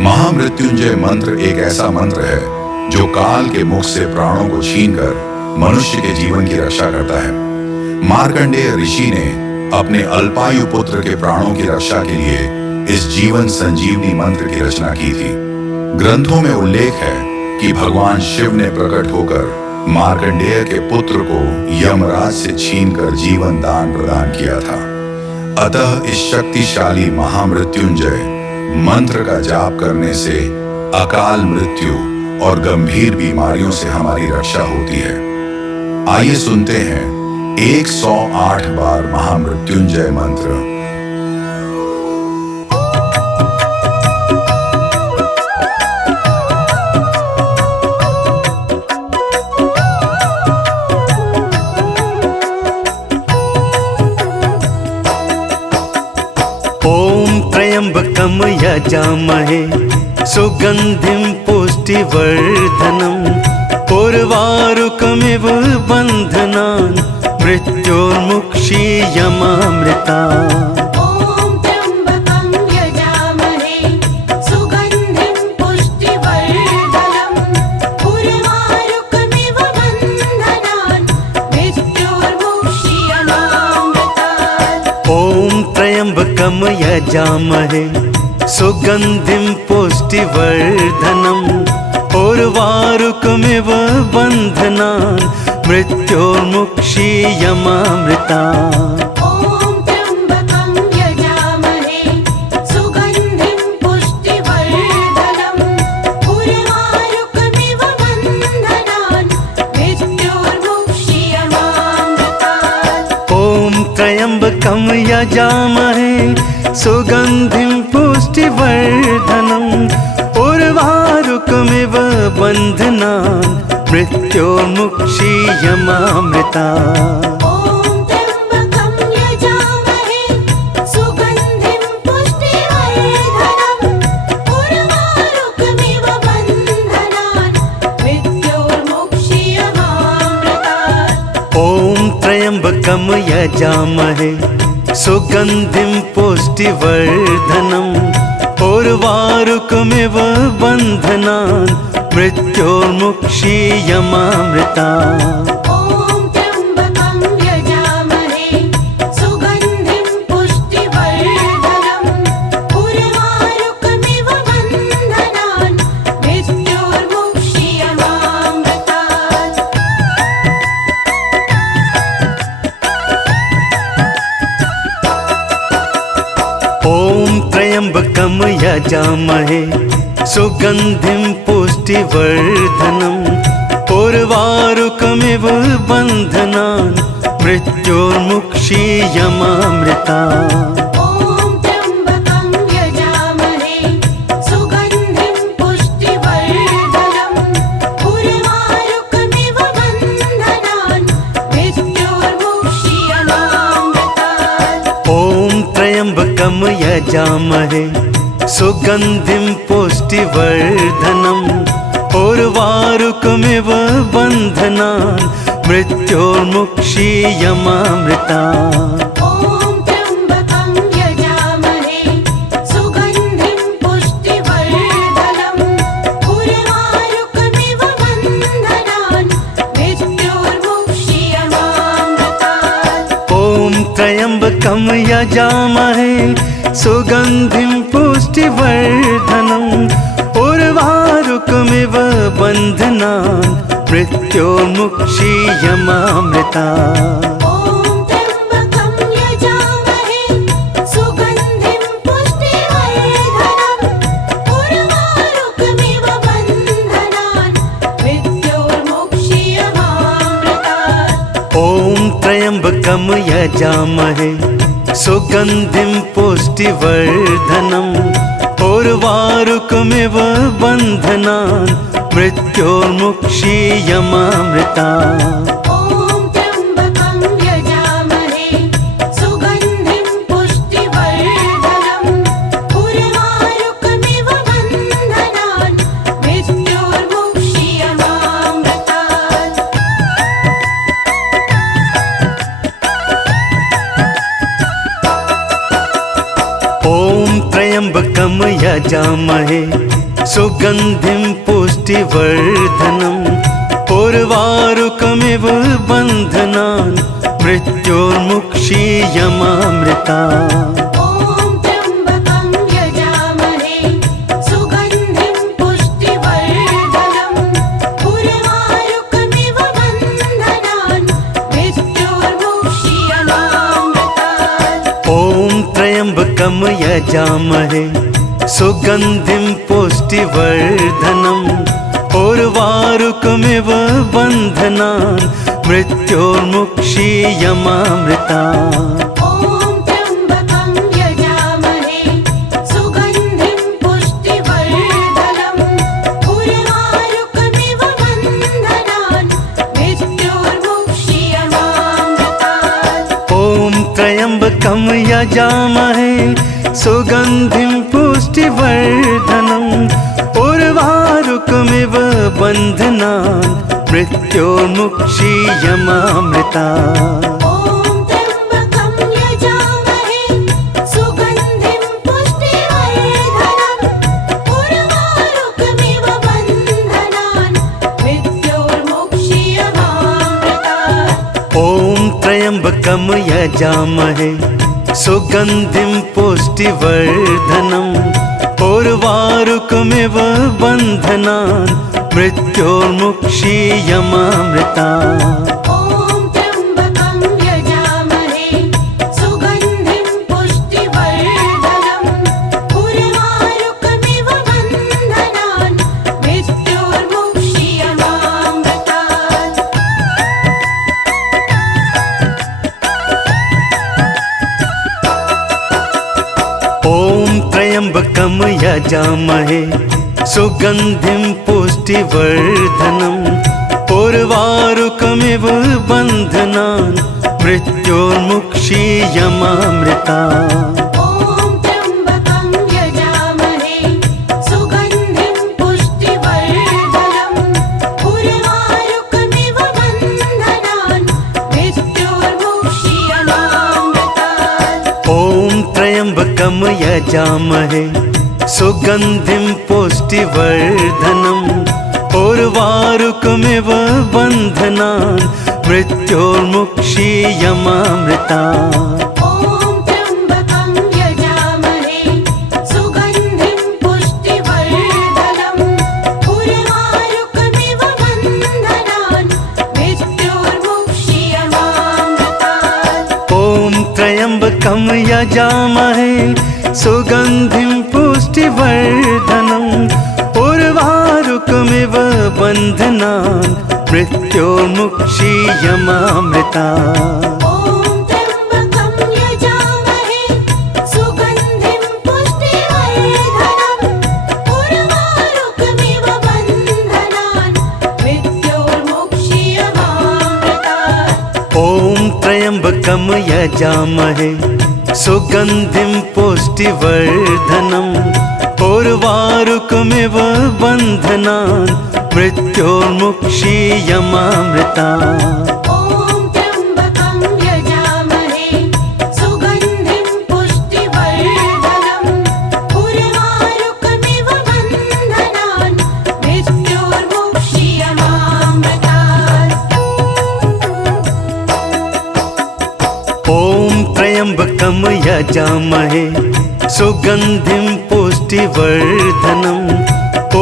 महामृत्युंजय मंत्र एक ऐसा मंत्र है जो काल के मुख से प्राणों को छीनकर मनुष्य के जीवन की रक्षा करता है। मार्कंडेय ऋषि ने अपने अल्पायु पुत्र के प्राणों की रक्षा के लिए इस जीवन संजीवनी मंत्र की रचना की थी। ग्रंथों में उल्लेख है कि भगवान शिव ने प्रकट होकर मार्कंडेय के पुत्र को यमराज से छीनकर जीवन दान प्रदान किया था। अतः इस शक्तिशाली महामृत्युंजय मंत्र का जाप करने से अकाल मृत्यु और गंभीर बीमारियों से हमारी रक्षा होती है। आइए सुनते हैं 108 बार महामृत्युंजय मंत्र। ओम त्र्यंबकम यजामहे सुगंधिं पुष्टिवर्धनम् उर्वारुकमिव बन्धनान् मृत्योर्मुक्षीयमामृतात्। ओम त्र्यंबकं यजामहे सुगंधिं पुष्टिवर्धनम् उर्वारुकमिव बन्धनान् मृत्योर्मुक्षीयमामृतात्। ओम त्र्यंबकम यजामहे सुगंधिं पुष्टिवर्धनम् उर्वारुकमिव बन्धनान् मृत्योर्मुक्षीयमामृतात्। ओम त्र्यंबकं यजामहे सुगंधिं पुष्टिवर्धनम् उर्वारुकमिव बन्धनान् मृत्योर्मुक्षीयमामृतात्। ओम त्र्यंबकम यजामहे सुगंधिं पुष्टिवर्धनम् उर्वारुकमिव बन्धनान् मृत्योर्मुक्षीयमामृतात्। ओम त्र्यंबकं यजामहे सुगंधिं पुष्टिवर्धनम् उर्वारुकमिव बन्धनान् मृत्योर्मुक्षीयमामृतात्। ओम त्र्यंबकम यजामहे सुगंधिं पुष्टिवर्धनम् उर्वारुकमिव बन्धनान् मृत्योर्मुक्षीयमामृतात्। ओम त्र्यंबकं यजामहे सुगंधिं पुष्टिवर्धनम् उर्वारुकमिव बन्धनान् मृत्योर्मुक्षीयमामृतात्। ओम त्र्यंबकम यजामहे सुगंधिं पुष्टिवर्धनम् उर्वारुकमिव बन्धनान् मृत्योर्मुक्षीयमामृतात्। ओम त्र्यंबकं यजामहे सुगंधिं पुष्टिवर्धनम् उर्वारुकमिव बन्धनान् मृत्योर्मुक्षीयमामृतात्। ओम त्र्यंबकम यजामहे सुगंधिं पुष्टिवर्धनम् उर्वारुकमिव बन्धनान् मृत्योर्मुक्षीयमामृतात्। ओम त्र्यंबकं यजामहे सुगंधिं पुष्टिवर्धनम् उर्वारुकमिव बन्धनान् मृत्योर्मुक्षीयमामृतात्। ओम त्र्यंबकम यजामहे सुगंधिं पुष्टिवर्धनम् उर्वारुकमिव बन्धनान् मृत्योर्मुक्षीयमामृतात्। ओम त्र्यंबकं यजामहे सुगंधिं पुष्टिवर्धनम् उर्वारुकमिव बन्धनान् मृत्योर्मुक्षीयमामृतात्। ओम त्र्यंबकम यजामहे सुगंधिं पुष्टिवर्धनम् उर्वारुकमिव बन्धनान् मृत्योर्मुक्षीयमामृतात्। ओम त्र्यंबकं यजामहे सुगंधिं पुष्टिवर्धनम् उर्वारुकमिव बन्धनान् मृत्योर्मुक्षीयमामृतात्। ओम त्र्यंबकम यजामहे यजामहे सुगन्धिं पुष्टिवर्धनम् उर्वारुकमिव बन्धनान् मृत्योर्मुक्षीयमामृता ॐ त्र्यम्बकं यजामहे सुगन्धिं पुष्टिवर्धनम् उर्वारुकमिव बन्धनान् मृत्योर्मुक्षीयमामृतात् ॐ त्र्यम्बकं यजामहे सुगन्धिं पुष्टिवर्धनम् उर्वारुकमिव बन्धनान् मृत्योर्मुक्षीयमामृता ॐ त्र्यम्बकं यजामहे सुगन्धिं पुष्टिवर्धनम् उर्वारुकमिव बन्धनान् मृत्योर्मुक्षीयमामृतात् ॐ त्र्यम्बकं यजामहे सुगन्धिं पुष्टिवर्धनम् उर्वारुकमिव बन्धनान् मृत्योर्मुक्षीयमामृता ॐ त्र्यम्बकं यजामहे सुगन्धिं पुष्टिवर्धनम् उर्वारुकमिव बन्धनान् मृत्योर्मुक्षीयमामृतात् ॐ त्र्यम्बकं यजामहे सुगन्धिं पुष्टिवर्धनम् उर्वारुकमिव बन्धनान् मृत्योर्मुक्षीयमामृता ॐ त्र्यम्बकं यजामहे सुगन्धिं पुष्टिवर्धनम् उर्वारुकमिव बन्धनान् मृत्योर्मुक्षीयमामृतात् ॐ त्र्यम्बकं यजामहे सुगन्धिं पुष्टिवर्धनम् उर्वारुकमिव बन्धनान् मृत्योर्मुक्षीयमामृता ॐ त्र्यम्बकं यजामहे सुगन्धिं पुष्टिवर्धनम् उर्वारुकमिव बन्धनान् मृत्योर्मुक्षीयमामृतात् ॐ त्र्यम्बकं यजामहे सुगन्धिं पुष्टिवर्धनम् उर्वारुकमिव बन्धनान् मृत्योर्मुक्षीयमामृता ॐ त्र्यम्बकं यजामहे सुगन्धिं पुष्टिवर्धनम् उर्वारुकमिव बन्धनान् मृत्योर्मुक्षीयमामृतात् ॐ त्र्यम्बकं यजामहे सुगन्धिं पुष्टिवर्धनम् उर्वारुकमिव बन्धनान् मृत्योर्मुक्षीयमामृता ॐ त्र्यम्बकं यजामहे सुगन्धिं पुष्टिवर्धनम् उर्वारुकमिव बन्धनान् मृत्योर्मुक्षीयमामृतात् ॐ त्र्यम्बकं यजामहे सुगन्धिं पुष्टिवर्धनम् उर्वारुकमिव बन्धनान् मृत्योर्मुक्षीयमामृता ॐ त्र्यम्बकं यजामहे सुगन्धिं पुष्टिवर्धनम् उर्वारुकमिव बन्धनान् मृत्योर्मुक्षीयमामृतात् ॐ त्र्यम्बकं यजामहे सुगन्धिं पुष्टिवर्धनम्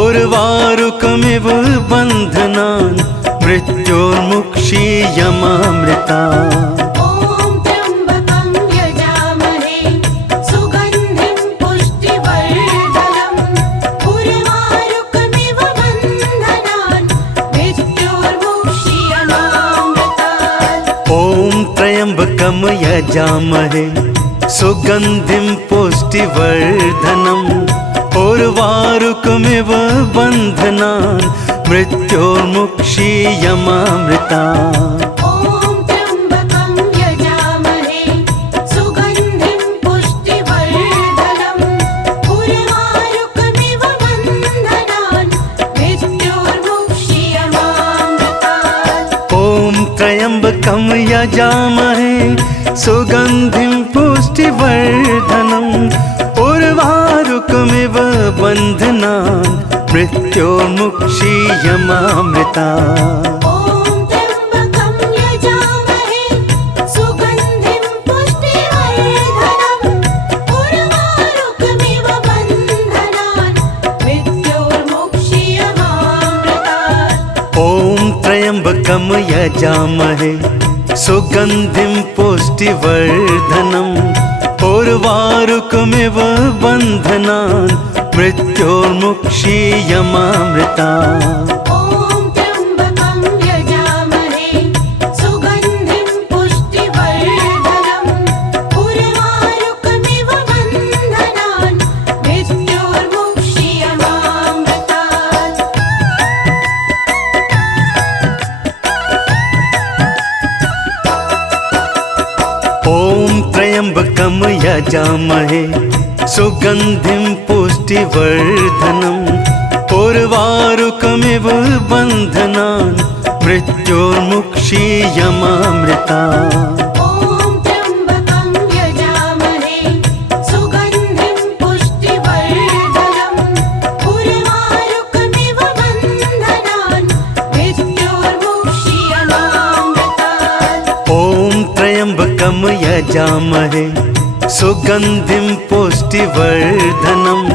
उर्वारुकमिव बन्धनान् मृत्योर्मुक्षीयमामृता ॐ त्र्यम्बकं यजामहे सुगन्धिं पुष्टिवर्धनम् उर्वारुकमिव बन्धनान् मृत्योर्मुक्षीयमामृतात् ॐ त्र्यम्बकं यजामहे सुगन्धिं पुष्टिवर्धनम् उर्वारुकमिव बन्धनान् मृत्योर्मुक्षीयमामृता ॐ त्र्यम्बकं यजामहे सुगन्धिं पुष्टिवर्धनम् उर्वारुकमिव बन्धनान् मृत्योर्मुक्षीयमामृतात् ॐ त्र्यम्बकं यजामहे सुगन्धिं पुष्टिवर्धनम् उर्वारुकमिव उर्वारुकमिव बन्धनान् मृत्योर्मुक्षीयमामृता ॐ त्र्यम्बकं यजामहे सुगन्धिं पुष्टिवर्धनम् उर्वारुकमिव बन्धनान् मृत्योर्मुक्षीयमामृतात् ॐ त्र्यम्बकं यजामहे सुगन्धिं पुष्टिवर्धनम् उर्वारुकमिव बन्धनान् मृत्योर्मुक्षीयमामृता ॐ त्र्यम्बकं यजामहे सुगन्धिं पुष्टिवर्धनम् उर्वारुकमिव बन्धनान् मृत्योर्मुक्षीयमामृतात् ॐ त्र्यम्बकं यजामहे सुगन्धिं पुष्टिवर्धनम् उर्वारुकमिव बन्धनान् मृत्योर्मुक्षीयमामृता ॐ त्र्यम्बकं यजामहे सुगन्धिं पुष्टिवर्धनम्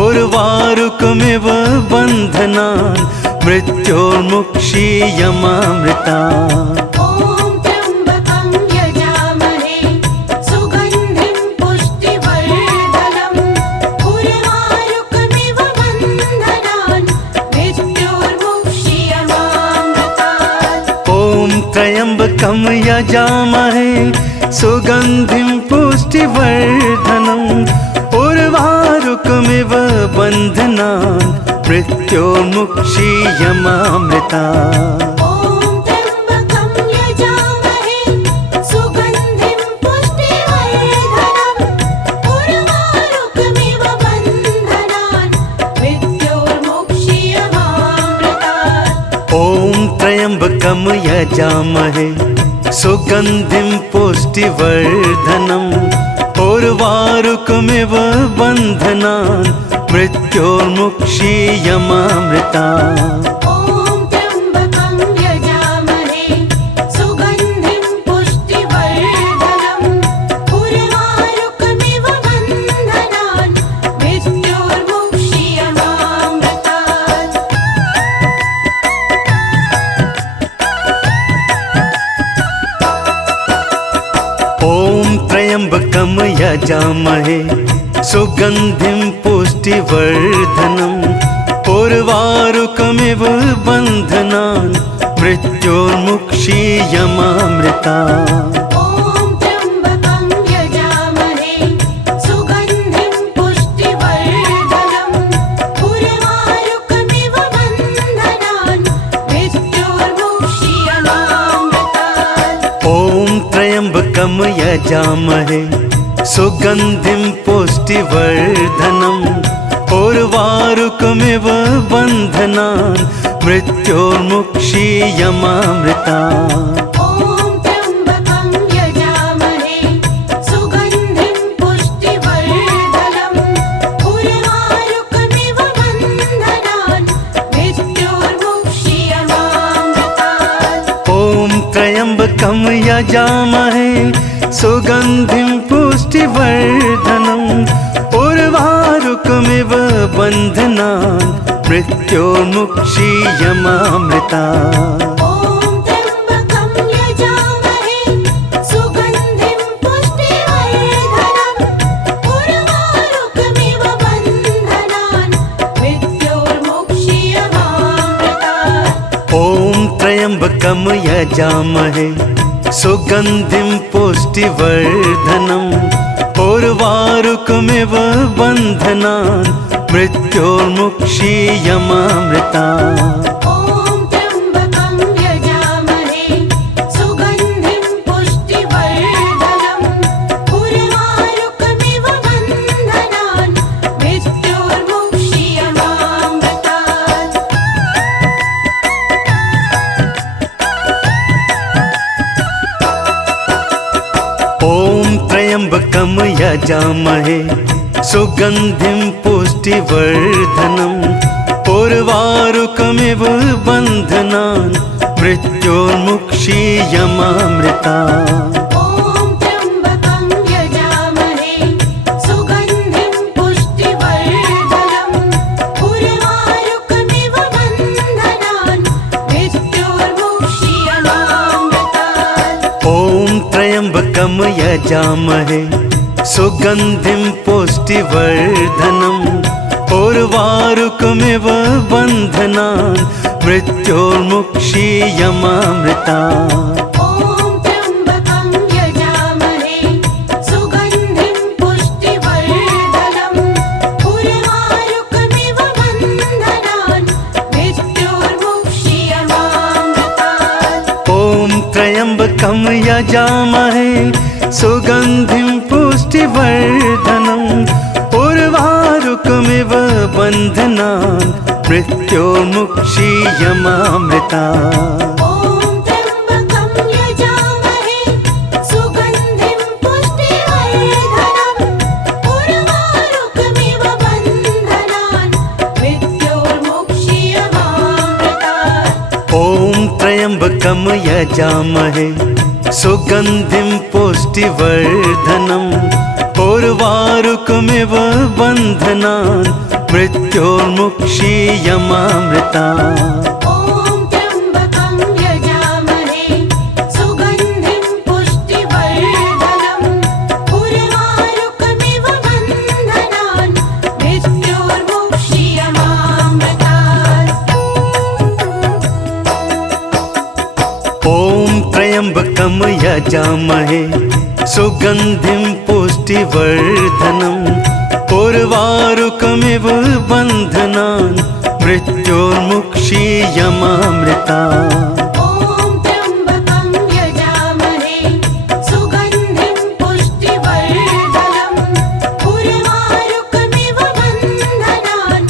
उर्वारुकमिव बन्धनान् मृत्योर्मुक्षीयमामृतात् ॐ त्र्यम्बकं यजामहे सुगन्धिं पुष्टिवर्धनम् उर्वारुकमिव बन्धनान् मृत्योर्मुक्षीयमामृता ॐ त्र्यम्बकं यजामहे सुगन्धिं पुष्टिवर्धनम् उर्वारुकमिव बन्धनान् मृत्योर्मुक्षीयमामृतात् ॐ त्र्यम्बकं यजामहे सुगन्धिं पुष्टिवर्धनम् उर्वारुकमिव बन्धनान् मृत्योर्मुक्षीयमामृता ॐ त्र्यम्बकं यजामहे सुगन्धिं पुष्टिवर्धनम् उर्वारुकमिव बन्धनान् मृत्योर्मुक्षीयमामृतात् ॐ त्र्यम्बकं यजामहे सुगन्धिं पुष्टिवर्धनम् उर्वारुकमिव बन्धनान् मृत्योर्मुक्षीयमामृता ॐ त्र्यम्बकं यजामहे सुगन्धिं पुष्टिवर्धनम् उर्वारुकमिव बन्धनान् मृत्योर्मुक्षीयमामृतात् ॐ त्र्यम्बकं यजामहे सुगन्धिं पुष्टिवर्धनम् उर्वारुकमिव बन्धनान् मृत्योर्मुक्षीयमामृता ॐ त्र्यम्बकं यजामहे सुगन्धिं पुष्टिवर्धनम् उर्वारुकमिव बन्धनान् मृत्योर्मुक्षीयमामृतात् ॐ त्र्यम्बकं यजामहे सुगन्धिं पुष्टिवर्धनम् उर्वारुकमिव बन्धनान् मृत्योर्मुक्षीयमामृता ॐ त्र्यम्बकं यजामहे सुगन्धिं पुष्टिवर्धनम् उर्वारुकमिव बन्धनान् मृत्योर्मुक्षीयमामृतात् ॐ त्र्यम्बकं यजामहे सुगन्धिं पुष्टिवर्धनम् उर्वारुकमिव बन्धनान् मृत्योर्मुक्षीयमामृता ॐ त्र्यम्बकं यजामहे सुगन्धिं पुष्टिवर्धनम् उर्वारुकमिव बन्धनान् मृत्योर्मुक्षीयमामृतात् ॐ त्र्यम्बकं यजामहे सुगन्धिं पुष्टिवर्धनम् उर्वारुकमिव बन्धनान् मृत्योर्मुक्षीयमामृता ॐ त्र्यम्बकं यजामहे सुगन्धिं पुष्टिवर्धनम् उर्वारुकमिव बन्धनान् मृत्योर्मुक्षीयमामृतात् ॐ त्र्यम्बकं यजामहे सुगन्धिं पुष्टिवर्धनम् उर्वारुकमिव बन्धनान् मृत्योर्मुक्षीयमामृता। ॐ त्र्यम्बकं यजामहे सुगन्धिं पुष्टिवर्धनम् उर्वारुकमिव बन्धनान् मृत्योर्मुक्षीयमामृतात्। ॐ त्र्यम्बकं यजामहे सुगन्धिं पुष्टिवर्धनम् उर्वारुकमिव बन्धनान् मृत्योर्मुक्षीयमामृता। ॐ त्र्यम्बकं यजामहे सुगन्धिं पुष्टिवर्धनम् उर्वारुकमिव बन्धनान् मृत्योर्मुक्षीयमामृतात्। ॐ त्र्यम्बकं यजामहे सुगन्धिं पुष्टिवर्धनम् उर्वारुकमिव बन्धनान् मृत्योर्मुक्षीयमामृता। ॐ त्र्यम्बकं यजामहे सुगन्धिं पुष्टिवर्धनम् उर्वारुकमिव बन्धनान् मृत्योर्मुक्षीयमामृतात्। ॐ त्र्यम्बकं यजामहे सुगन्धिं पुष्टिवर्धनम् उर्वारुकमिव बन्धनान् मृत्योर्मुक्षीयमामृता। ॐ त्र्यम्बकं यजामहे सुगन्धिं पुष्टिवर्धनम् उर्वारुकमिव बन्धनान् मृत्योर्मुक्षीयमामृतात्। ॐ त्र्यम्बकं यजामहे सुगन्धिं पुष्टिवर्धनम् उर्वारुकमिव बन्धनान् मृत्योर्मुक्षीयमामृता। ॐ त्र्यम्बकं यजामहे सुगन्धिं पुष्टिवर्धनम् उर्वारुकमिव बन्धनान्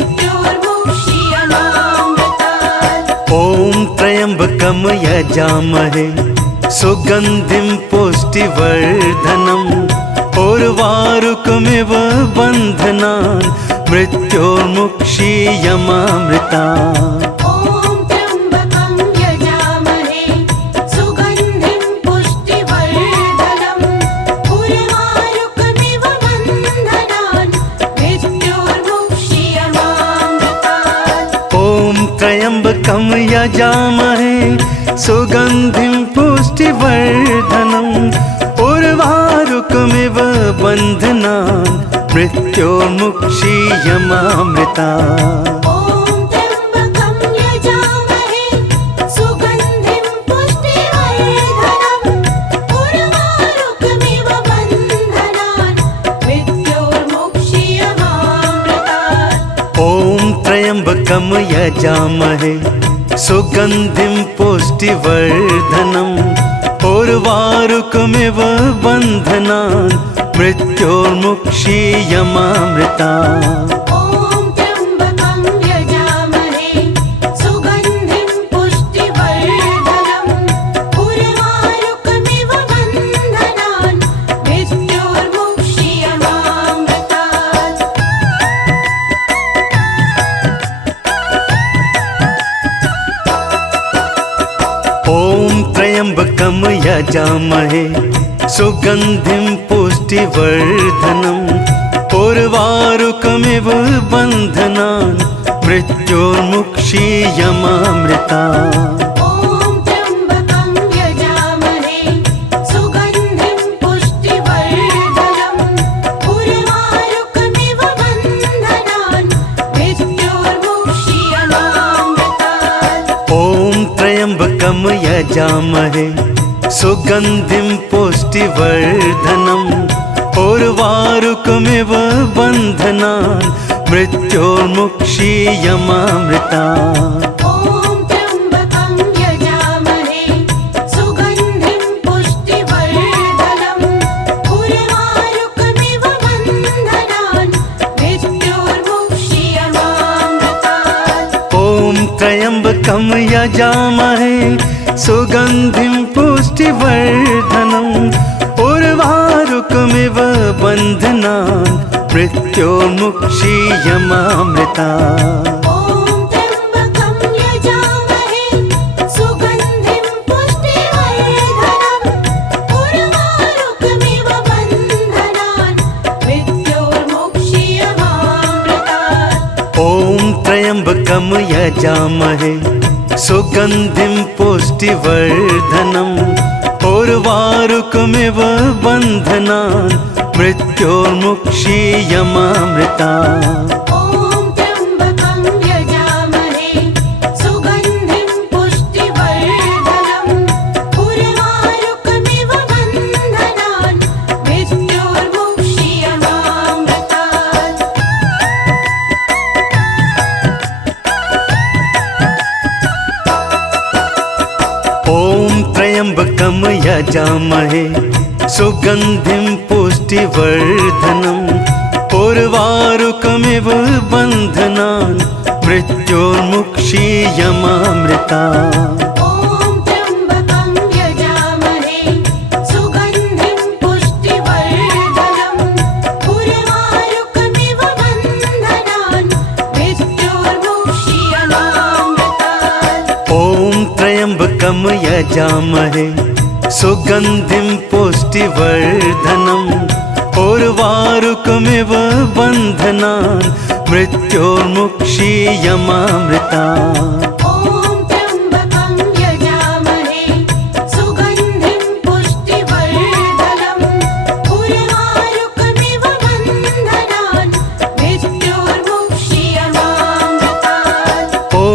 मृत्योर्मुक्षीयमामृतात्। ॐ त्र्यम्बकं यजामहे सुगन्धिं पुष्टिवर्धनम् उर्वारुकमिव बन्धनान् मृत्योर्मुक्षीयमामृता। ॐ त्र्यम्बकं यजामहे सुगन्धिं पुष्टिवर्धनम् उर्वारुकमिव बन्धनान् मृत्योर्मुक्षीयमामृतात्। ॐ त्र्यम्बकं यजामहे सुगन्धिं पुष्टिवर्धनम् उर्वारुकमिव बन्धनान् मृत्योर्मुक्षीयमामृता। ॐ त्र्यम्बकं यजामहे सुगन्धिं पुष्टिवर्धनम् उर्वारुकमिव बन्धनान् मृत्योर्मुक्षीयमामृतात्। ॐ त्र्यम्बकं यजामहे सुगन्धिं पुष्टिवर्धनम् उर्वारुकमिव बन्धनान् मृत्योर्मुक्षीयमामृता। ॐ त्र्यम्बकं यजामहे सुगन्धिं पुष्टिवर्धनम् उर्वारुकमिव बन्धनान् मृत्योर्मुक्षीयमामृतात्। ॐ त्र्यम्बकं यजामहे सुगन्धिं पुष्टिवर्धनम् उर्वारुकमिव बन्धनान् मृत्योर्मुक्षीयमामृता। ॐ त्र्यम्बकं यजामहे सुगन्धिं पुष्टिवर्धनम् उर्वारुकमिव बन्धनान् मृत्योर्मुक्षीयमामृतात्। ॐ त्र्यम्बकं यजामहे सुगन्धिं पुष्टिवर्धनम् उर्वारुकमिव बन्धनान् मृत्योर्मुक्षीयमामृता। ॐ त्र्यम्बकं यजामहे सुगन्धिं पुष्टिवर्धनम् उर्वारुकमिव बन्धनान् मृत्योर्मुक्षीयमामृतात्। ॐ त्र्यम्बकं यजामहे सुगन्धिं पुष्टिवर्धनम् उर्वारुकमिव बन्धनान् मृत्योर्मुक्षीयमामृता। ॐ त्र्यम्बकं यजामहे सुगन्धिं पुष्टिवर्धनम् उर्वारुकमिव बन्धनान् मृत्योर्मुक्षीयमामृतात्। ॐ त्र्यम्बकं यजामहे सुगन्धिं पुष्टिवर्धनम् उर्वारुकमिव बन्धनान् मृत्योर्मुक्षीयमामृता। ॐ त्र्यम्बकं यजामहे सुगन्धिं पुष्टिवर्धनम् उर्वारुकमिव बन्धनान् मृत्योर्मुक्षीयमामृतात्। ॐ त्र्यम्बकं यजामहे सुगन्धिं पुष्टिवर्धनम् उर्वारुकमिव बन्धनान् मृत्योर्मुक्षीयमामृता। ॐ त्र्यम्बकं यजामहे सुगन्धिं पुष्टिवर्धनम् उर्वारुकमिव बन्धनान् मृत्योर्मुक्षीयमामृतात्। ॐ त्र्यम्बकं यजामहे सुगन्धिं पुष्टिवर्धनम् उर्वारुकमिव बन्धनान् मृत्योर्मुक्षीयमामृता। ॐ त्र्यम्बकं यजामहे सुगन्धिं पुष्टिवर्धनम् उर्वारुकमिव बन्धनान् मृत्योर्मुक्षीयमामृतात्। ॐ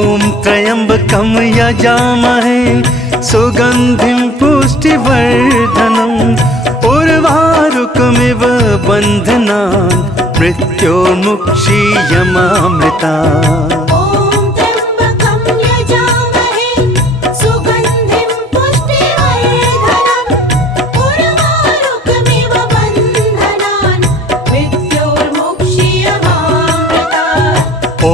त्र्यम्बकं यजामहे सुगन्धिं पुष्टिवर्धनम् उर्वारुकमिव बन्धनान् मृत्योर्मुक्षीयमामृता। ॐ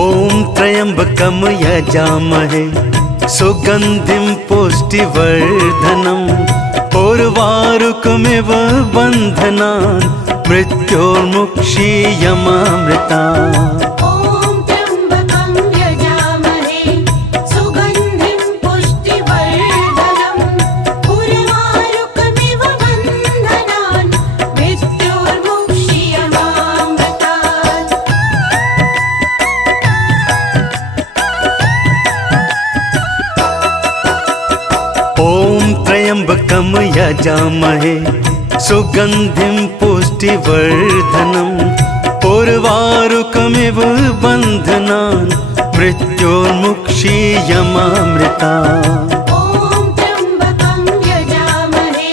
त्र्यम्बकं यजामहे सुगन्धिं पुष्टिवर्धनम् उर्वारुकमिव बन्धनान् मृत्योर्मुक्षीयमामृतात्। ॐ त्र्यम्बकं यजामहे सुगन्धिं पुष्टिवर्धनम् उर्वारुकमिव बन्धनान् मृत्योर्मुक्षीयमामृता। ॐ त्र्यम्बकं यजामहे सुगन्धिं पुष्टिवर्धनम् उर्वारुकमिव बन्धनान् मृत्योर्मुक्षीयमामृतात्। ॐ त्र्यम्बकं यजामहे सुगन्धिं पुष्टिवर्धनम् उर्वारुकमिव बन्धनान् मृत्योर्मुक्षीयमामृता। ॐ त्र्यम्बकं यजामहे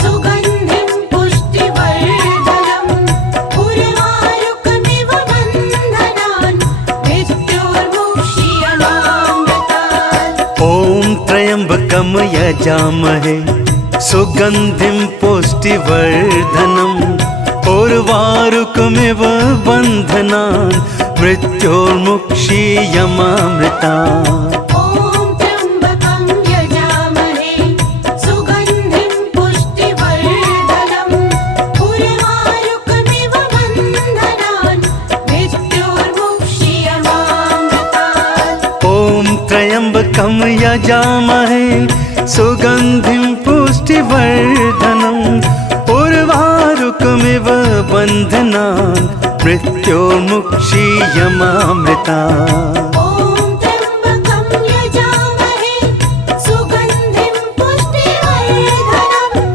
सुगन्धिं पुष्टिवर्धनम् उर्वारुकमिव बन्धनान् मृत्योर्मुक्षीयमामृतात्। ॐ त्र्यम्बकं यजामहे सुगन्धिं पुष्टिवर्धनम् उर्वारुकमिव बन्धनान् मृत्योर्मुक्षीयमामृता। ॐ त्र्यम्बकं यजामहे सुगन्धिं पुष्टिवर्धनम् उर्वारुकमिव बन्धनान् मृत्योर्मुक्षीयमामृतात्। ॐ त्र्यम्बकं यजामहे सुगन्धिं पुष्टिवर्धनम् उर्वारुकमिव बन्धनान् मृत्योर्मुक्षीयमामृता। ॐ त्र्यम्बकं यजामहे सुगन्धिं पुष्टिवर्धनम्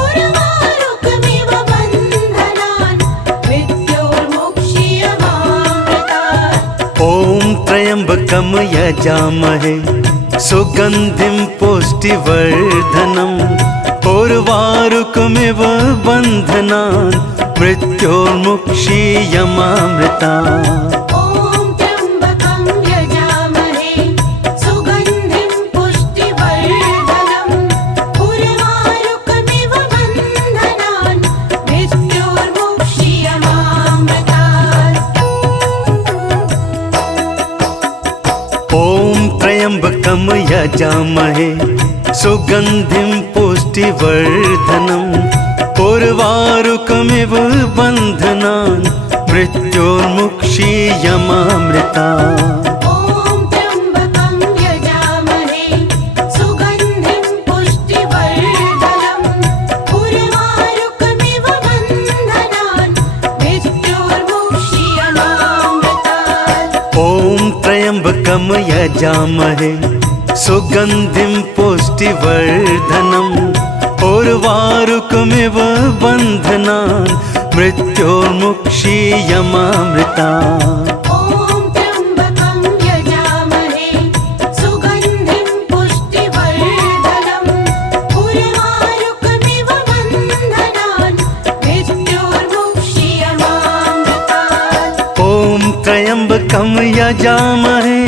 उर्वारुकमिव बन्धनान् मृत्योर्मुक्षीयमामृतात्। ॐ त्र्यम्बकं यजामहे सुगन्धिं पुष्टिवर्धनम् उर्वारुकमिव बन्धनान् मृत्योर्मुक्षीयमामृता। ॐ त्र्यम्बकं यजामहे सुगन्धिं पुष्टिवर्धनम् उर्वारुकमिव बन्धनान् मृत्योर्मुक्षीयमामृतात्। ॐ त्र्यम्बकं यजामहे सुगन्धिं पुष्टिवर्धनम् उर्वारुकमिव बन्धनान् मृत्योर्मुक्षीयमामृता। ॐ त्र्यम्बकं यजामहे सुगन्धिं पुष्टिवर्धनम् उर्वारुकमिव बन्धनान् मृत्योर्मुक्षीयमामृतात्। ॐ त्र्यम्बकं यजामहे सुगन्धिं पुष्टिवर्धनम् उर्वारुकमिव बन्धनान् मृत्योर्मुक्षीयमामृता। ॐ त्र्यम्बकं यजामहे सुगन्धिं पुष्टिवर्धनम् उर्वारुकमिव बन्धनान् मृत्योर्मुक्षीयमामृतात्। ॐ त्र्यम्बकं यजामहे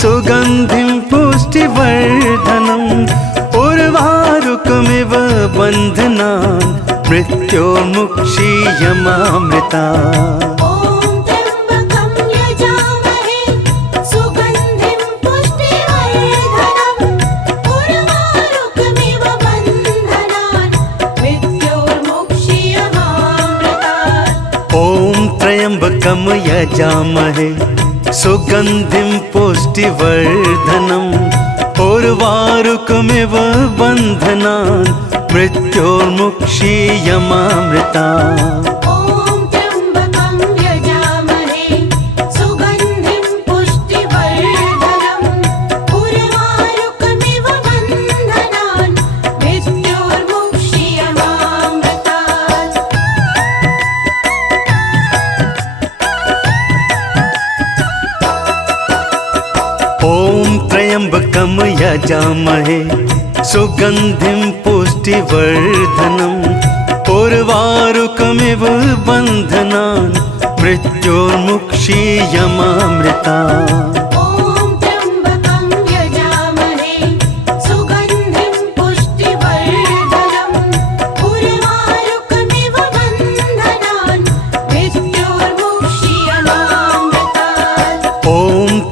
सुगन्धिं पुष्टिवर्धनम् उर्वारुकमिव बन्धनान् मृत्योर्मुक्षीयमामृता। ॐ त्र्यम्बकं यजामहे सुगन्धिं पुष्टिवर्धनम् उर्वारुकमिव बन्धनान् मृत्योर्मुक्षीयमामृतात्। ॐ त्र्यम्बकं यजामहे सुगन्धिं पुष्टिवर्धनम् उर्वारुकमिव बन्धनान् मृत्योर्मुक्षीयमामृता। ॐ त्र्यम्बकं यजामहे सुगन्धिं पुष्टिवर्धनम् उर्वारुकमिव बन्धनान् मृत्योर्मुक्षीयमामृतात्। ॐ त्र्यम्बकं यजामहे सुगन्धिं पुष्टिवर्धनम् उर्वारुकमिव बन्धनान् मृत्योर्मुक्षीयमामृता। ॐ त्र्यम्बकं यजामहे सुगन्धिं पुष्टिवर्धनम् उर्वारुकमिव बन्धनान् मृत्योर्मुक्षीयमामृतात्। ॐ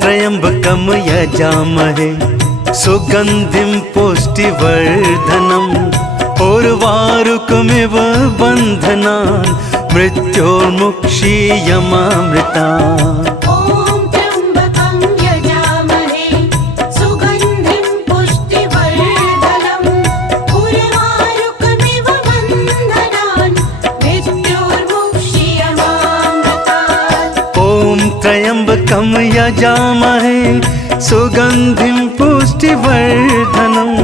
त्र्यम्बकं यजामहे सुगन्धिं पुष्टिवर्धनम् उर्वारुकमिव बन्धनान् मृत्योर्मुक्षीयमामृता। ॐ त्र्यम्बकं यजामहे सुगन्धिं पुष्टिवर्धनम् उर्वारुकमिव बन्धनान् मृत्योर्मुक्षीयमामृतात्। ॐ त्र्यम्बकं यजामहे सुगन्धिं पुष्टिवर्धनम्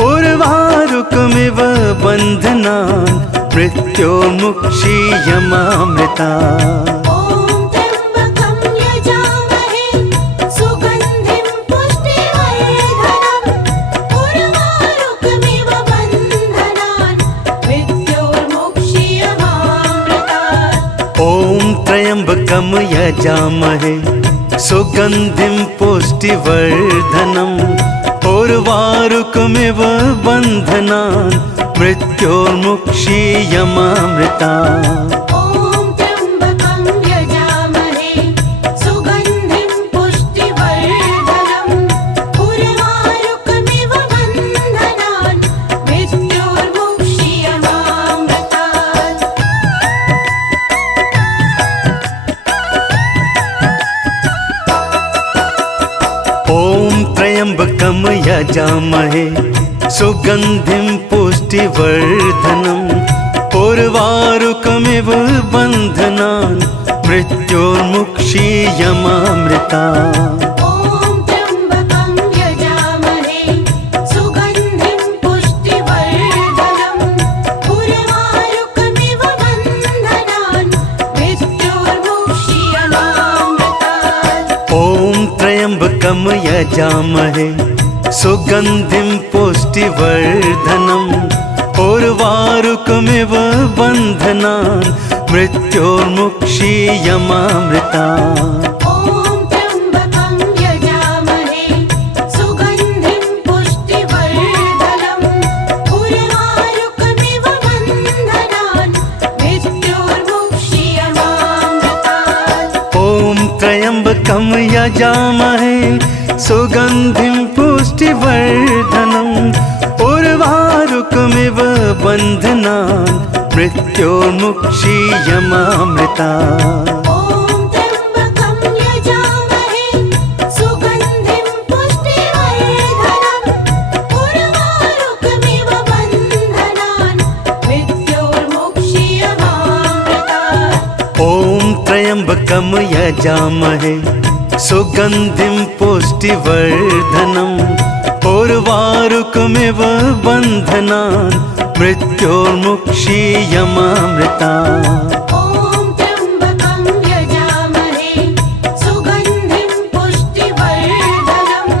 उर्वारुकमिव बन्धनान् मृत्योर्मुक्षीयमामृता। ॐ त्र्यम्बकं यजामहे सुगन्धिं पुष्टिवर्धनम् उर्वारुकमिव बन्धनान् मृत्योर्मुक्षीयमामृतात्। ॐ त्र्यम्बकं यजामहे सुगन्धिं पुष्टिवर्धनम् उर्वारुकमिव बन्धनान् मृत्योर्मुक्षीयमामृता। ॐ त्र्यम्बकं यजामहे सुगन्धिं पुष्टिवर्धनम् उर्वारुकमिव बन्धनान् मृत्योर्मुक्षीयमामृतात्। ॐ त्र्यम्बकं यजामहे सुगन्धिं पुष्टिवर्धनम् उर्वारुकमिव बन्धनान् मृत्योर्मुक्षीयमामृता। ॐ त्र्यम्बकं यजामहे सुगन्धिं पुष्टिवर्धनम् उर्वारुकमिव बन्धनान् मृत्योर्मुक्षीयमामृतात्। ॐ त्र्यम्बकं यजामहे सुगन्धिं पुष्टिवर्धनम् उर्वारुकमिव बन्धनान् मृत्योर्मुक्षीयमामृता। ॐ त्र्यम्बकं यजामहे सुगन्धिं पुष्टिवर्धनम् उर्वारुकमिव बन्धनान् मृत्योर्मुक्षीयमामृतात्। ॐ त्र्यम्बकं यजामहे सुगन्धिं पुष्टिवर्धनम् उर्वारुकमिव बन्धनान् मृत्योर्मुक्षीयमामृता। ॐ त्र्यम्बकं यजामहे सुगन्धिं पुष्टिवर्धनम् उर्वारुकमिव बन्धनान् मृत्योर्मुक्षीयमामृतात्। ॐ त्र्यम्बकं यजामहे सुगन्धिं पुष्टिवर्धनम् उर्वारुकमिव बन्धनान् मृत्योर्मुक्षीयमामृता। ॐ त्र्यम्बकं यजामहे सुगन्धिं पुष्टिवर्धनम्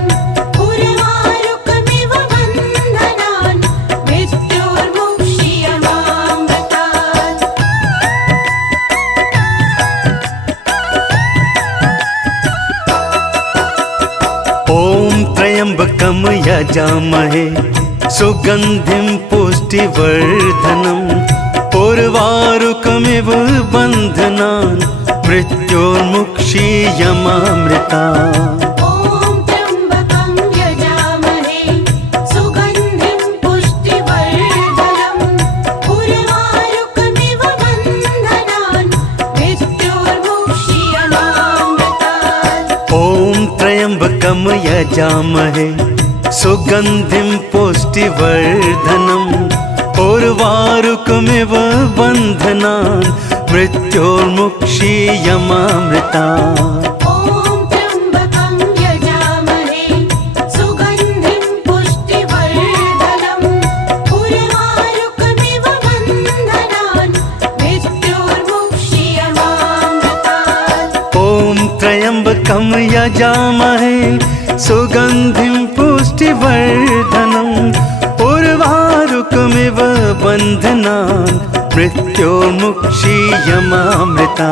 उर्वारुकमिव बन्धनान् मृत्योर्मुक्षीयमामृतात्। ॐ त्र्यम्बकं यजामहे सुगन्धिं पुष्टिवर्धनम् उर्वारुकमिव बन्धनान् मृत्योर्मुक्षीयमामृता। ॐ त्र्यम्बकं यजामहे सुगन्धिं पुष्टिवर्धनम् उर्वारुकमिव बन्धनान् मृत्योर्मुक्षीयमामृतात्। ॐ त्र्यम्बकं यजामहे सुगन्धिं पुष्टिवर्धनम् उर्वारुकमिव बन्धनान् मृत्योर्मुक्षीयमामृता। ॐ त्र्यम्बकं यजामहे सुगन्धिं पुष्टिवर्धनम् उर्वारुकमिव बन्धनान् मृत्योर्मुक्षीयमामृतात्। ॐ त्र्यम्बकं यजामहे सुगन्धिं पुष्टिवर्धनम् उर्वारुकमिव बन्धनान् मृत्योर्मुक्षीयमामृता।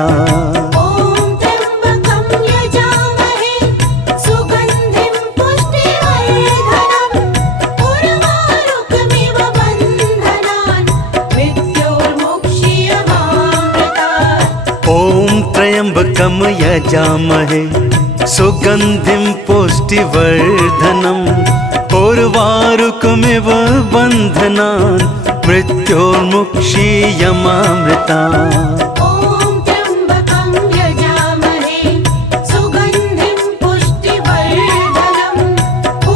ॐ त्र्यम्बकं यजामहे सुगन्धिं पुष्टिवर्धनम् उर्वारुकमिव बन्धनान् मृत्योर्मुक्षीयमामृतात्। ॐ त्र्यम्बकं यजामहे सुगन्धिं पुष्टिवर्धनम् उर्वारुकमिव बन्धनान् मृत्योर्मुक्षीयमामृता। ॐ त्र्यम्बकं यजामहे सुगन्धिं पुष्टिवर्धनम्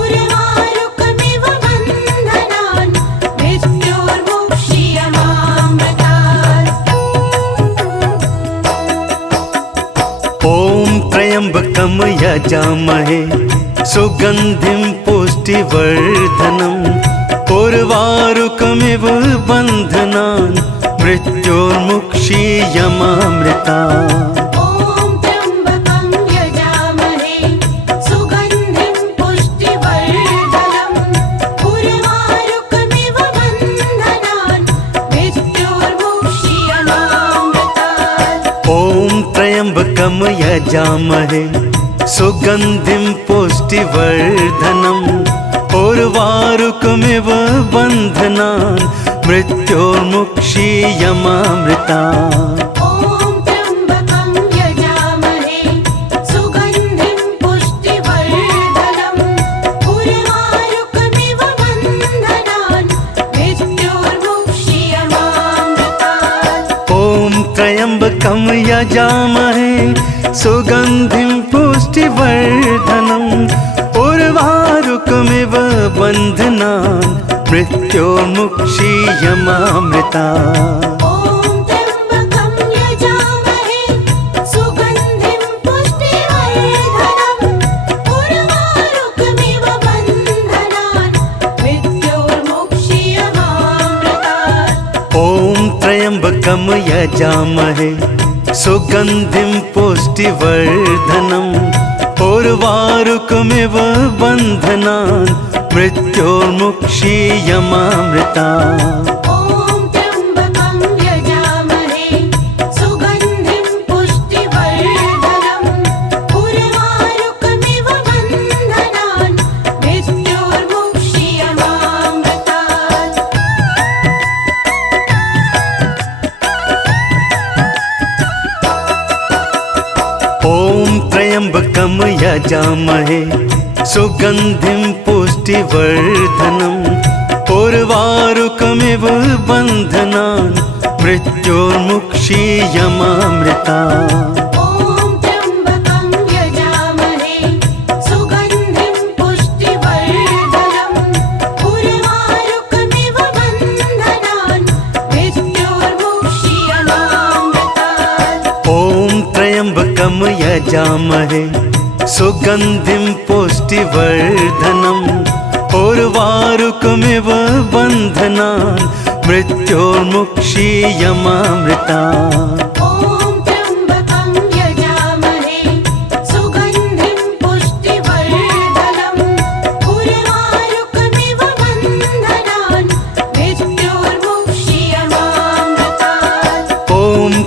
उर्वारुकमिव बन्धनान् मृत्योर्मुक्षीयमामृतात्। ॐ त्र्यम्बकं यजामहे सुगन्धिं पुष्टिवर्धनम् उर्वारुकमिव बन्धनान् मृत्योर्मुक्षीयमामृता। ॐ त्र्यम्बकं यजामहे सुगन्धिं पुष्टिवर्धनम् उर्वारुकमिव बन्धनान् मृत्योर्मुक्षीयमामृतात्। ॐ त्र्यम्बकं यजामहे सुगन्धिं पुष्टिवर्धनम् उर्वारुकमिव बन्धनान् मृत्योर्मुक्षीयमामृता। ॐ त्र्यम्बकं यजामहे सुगन्धिं पुष्टिवर्धनम् उर्वारुकमिव बन्धनान् मृत्योर्मुक्षीयमामृतात्। ॐ त्र्यम्बकं यजामहे सुगन्धिं पुष्टिवर्धनम् उर्वारुकमिव बन्धनान् मृत्योर्मुक्षीयमामृता। ॐ त्र्यम्बकं यजामहे सुगन्धिं पुष्टिवर्धनम् उर्वारुकमिव बन्धनान् मृत्योर्मुक्षीयमामृतात्। ॐ त्र्यम्बकं यजामहे सुगन्धिं पुष्टिवर्धनम् उर्वारुकमिव बन्धनान् मृत्योर्मुक्षीयमामृता। ॐ त्र्यम्बकं यजामहे सुगन्धिं पुष्टिवर्धनम् उर्वारुकमिव बन्धनान् मृत्योर्मुक्षीयमामृतात्। त्र्यम्बकं यजामहे सुगन्धिं पुष्टिवर्धनम् उर्वारुकमिव बन्धनान् मृत्योर्मुक्षीयमामृता। ॐ त्र्यम्बकं यजामहे सुगन्धिं पुष्टिवर्धनम् उर्वारुकमिव बन्धनान् मृत्योर्मुक्षीयमामृतात्। ॐ त्र्यम्बकं यजामहे सुगन्धिं पुष्टिवर्धनम् उर्वारुकमिव बन्धनान् मृत्योर्मुक्षीयमामृता। ॐ त्र्यम्बकं यजामहे सुगन्धिं पुष्टिवर्धनम् उर्वारुकमिव बन्धनान् मृत्योर्मुक्षीयमामृतात्। ॐ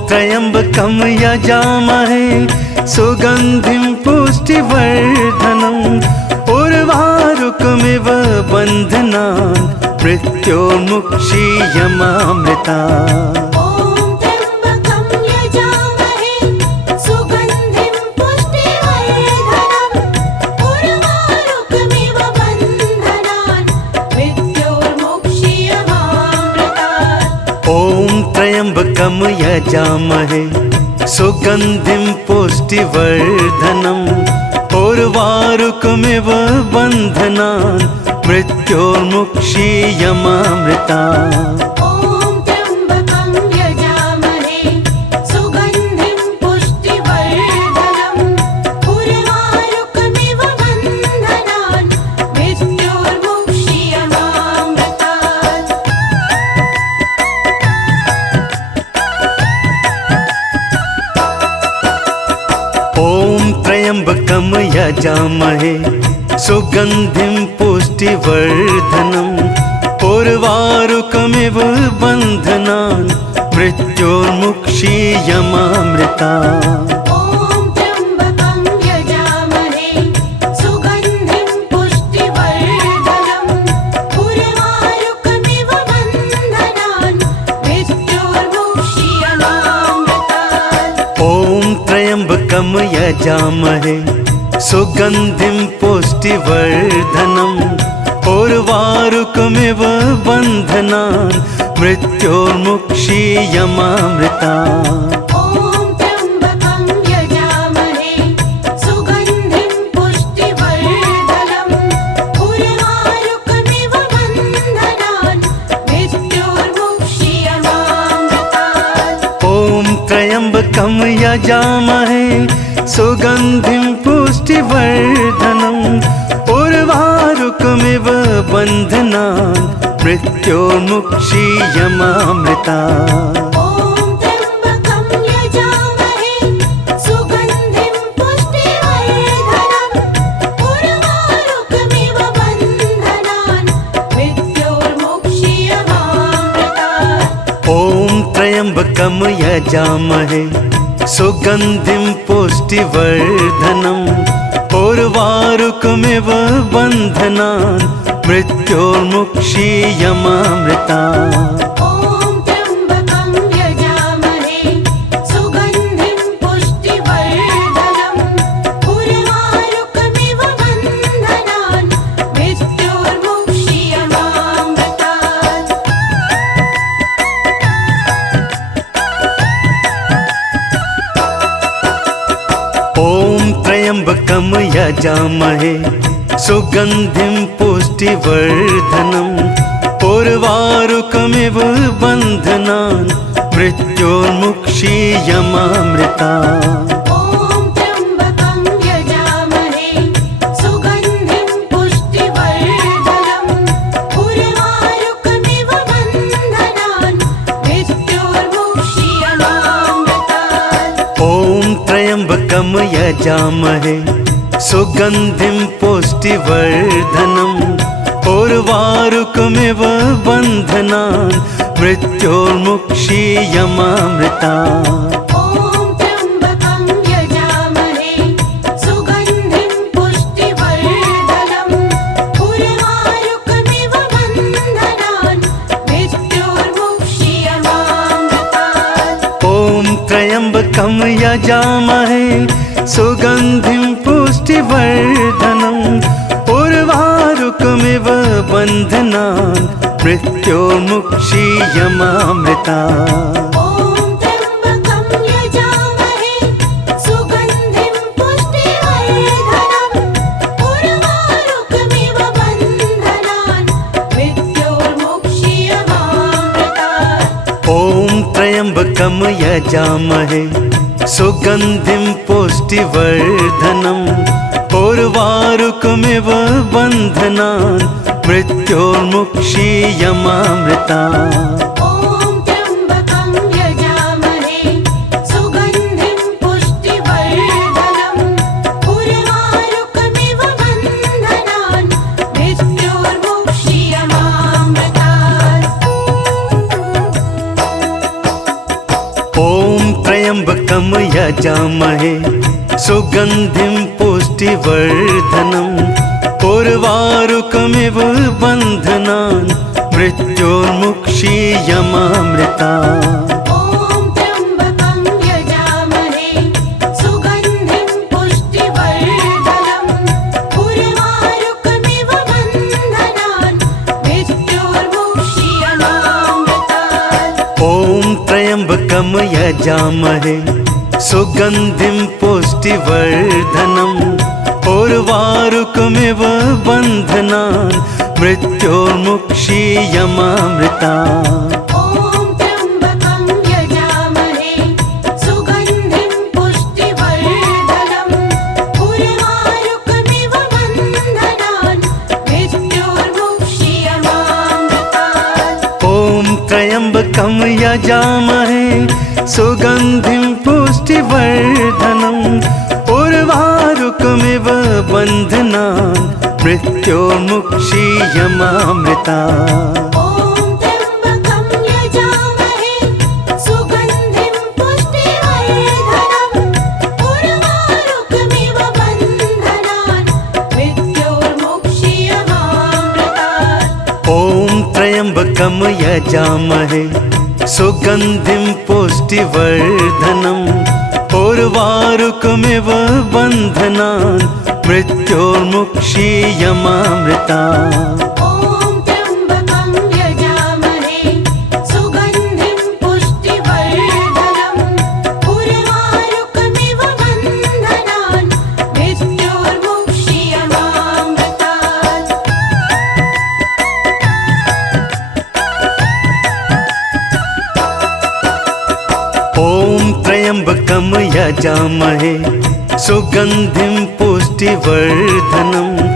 त्र्यम्बकं यजामहे सुगन्धिं पुष्टिवर्धनम् उर्वारुकमिव बन्धनान् मृत्योर्मुक्षीयमामृता। ॐ त्र्यम्बकं यजामहे सुगन्धिं पुष्टिवर्धनम् उर्वारुकमिव बन्धनान् मृत्योर्मुक्षीयमामृतात्। ॐ त्र्यम्बकं यजामहे सुगन्धिं पुष्टिवर्धनम् उर्वारुकमिव बन्धनान् मृत्योर्मुक्षीयमामृता। ॐ त्र्यम्बकं यजामहे सुगन्धिं पुष्टिवर्धनम् उर्वारुकमिव बन्धनान् मृत्योर्मुक्षीयमामृतात्। ॐ त्र्यम्बकं यजामहे सुगन्धिं पुष्टिवर्धनम् उर्वारुकमिव बन्धनान् मृत्योर्मुक्षीयमामृता। ॐ त्र्यम्बकं यजामहे सुगन्धिं पुष्टिवर्धनम् उर्वारुकमिव बन्धनान् मृत्योर्मुक्षीयमामृतात्। ॐ त्र्यम्बकं यजामहे सुगन्धिं पुष्टिवर्धनम् उर्वारुकमिव बन्धनान् मृत्योर्मुक्षीयमामृता। ॐ त्र्यम्बकं यजामहे सुगन्धिं पुष्टिवर्धनम् उर्वारुकमिव बन्धनान् मृत्योर्मुक्षीयमामृतात्। ॐ त्र्यम्बकं यजामहे सुगन्धिं पुष्टिवर्धनम् उर्वारुकमिव बन्धनान् मृत्योर्मुक्षीयमामृता। ॐ त्र्यम्बकं यजामहे सुगन्धिं पुष्टिवर्धनम् उर्वारुकमिव बन्धनान् मृत्योर्मुक्षीयमामृतात्। ॐ त्र्यम्बकं यजामहे सुगन्धिं पुष्टिवर्धनम् उर्वारुकमिव बन्धनान् मृत्योर्मुक्षीयमामृता। ॐ त्र्यम्बकं यजामहे सुगन्धिं पुष्टिवर्धनम् उर्वारुकमिव बन्धनान् मृत्योर्मुक्षीयमामृतात्। ॐ त्र्यम्बकं यजामहे सुगन्धिं पुष्टिवर्धनम् उर्वारुकमिव बन्धनान् मृत्योर्मुक्षीयमामृता। ॐ त्र्यम्बकं यजामहे सुगन्धिं पुष्टिवर्धनम् उर्वारुकमिव बन्धनान् मृत्योर्मुक्षीयमामृतात्। ॐ त्र्यम्बकं यजामहे सुगन्धिं पुष्टिवर्धनम् उर्वारुकमिव बन्धनान् मृत्योर्मुक्षीयमामृता। ॐ त्र्यम्बकं यजामहे सुगन्धिं पुष्टिवर्धनम् उर्वारुकमिव बन्धनान् मृत्योर्मुक्षीयमामृतात्। ॐ त्र्यम्बकं यजामहे सुगन्धिं पुष्टिवर्धनम् उर्वारुकमिव बन्धनान् मृत्योर्मुक्षीयमामृता। ॐ त्र्यम्बकं यजामहे सुगन्धिं पुष्टिवर्धनम् उर्वारुकमिव बन्धनान् मृत्योर्मुक्षीयमामृतात्। ॐ त्र्यम्बकं यजामहे सुगन्धिं पुष्टिवर्धनम् उर्वारुकमिव बन्धनान् मृत्योर्मुक्षीयमामृतात्। ॐ त्र्यम्बकं यजामहे सुगन्धिं पुष्टिवर्धनम् उर्वारुकमिव बन्धनान् मृत्योर्मुक्षीयमामृतात्। ॐ त्र्यम्बकं यजामहे सुगन्धिं पुष्टिवर्धनम् उर्वारुकमिव बन्धनान् मृत्योर्मुक्षीयमामृतात्। ॐ त्र्यम्बकं यजामहे सुगन्धिं पुष्टिवर्धनम् उर्वारुकमिव बन्धनान् मृत्योर्मुक्षीयमामृतात्। ॐ त्र्यम्बकं यजामहे सुगन्धिं पुष्टिवर्धनम् उर्वारुकमिव बन्धनान् मृत्योर्मुक्षीयमामृतात्। ॐ त्र्यम्बकं यजामहे सुगन्धिं पुष्टिवर्धनम् उर्वारुकमिव बन्धनान् मृत्योर्मुक्षीयमामृतात्। ॐ त्र्यम्बकं यजामहे सुगन्धिं पुष्टिवर्धनम् उर्वारुकमिव बन्धनान् मृत्योर्मुक्षीयमामृतात्। ॐ त्र्यम्बकं यजामहे सुगन्धिं पुष्टिवर्धनम् उर्वारुकमिव बन्धनान् मृत्योर्मुक्षीयमामृतात्। ॐ त्र्यम्बकं यजामहे सुगन्धिं पुष्टिवर्धनम्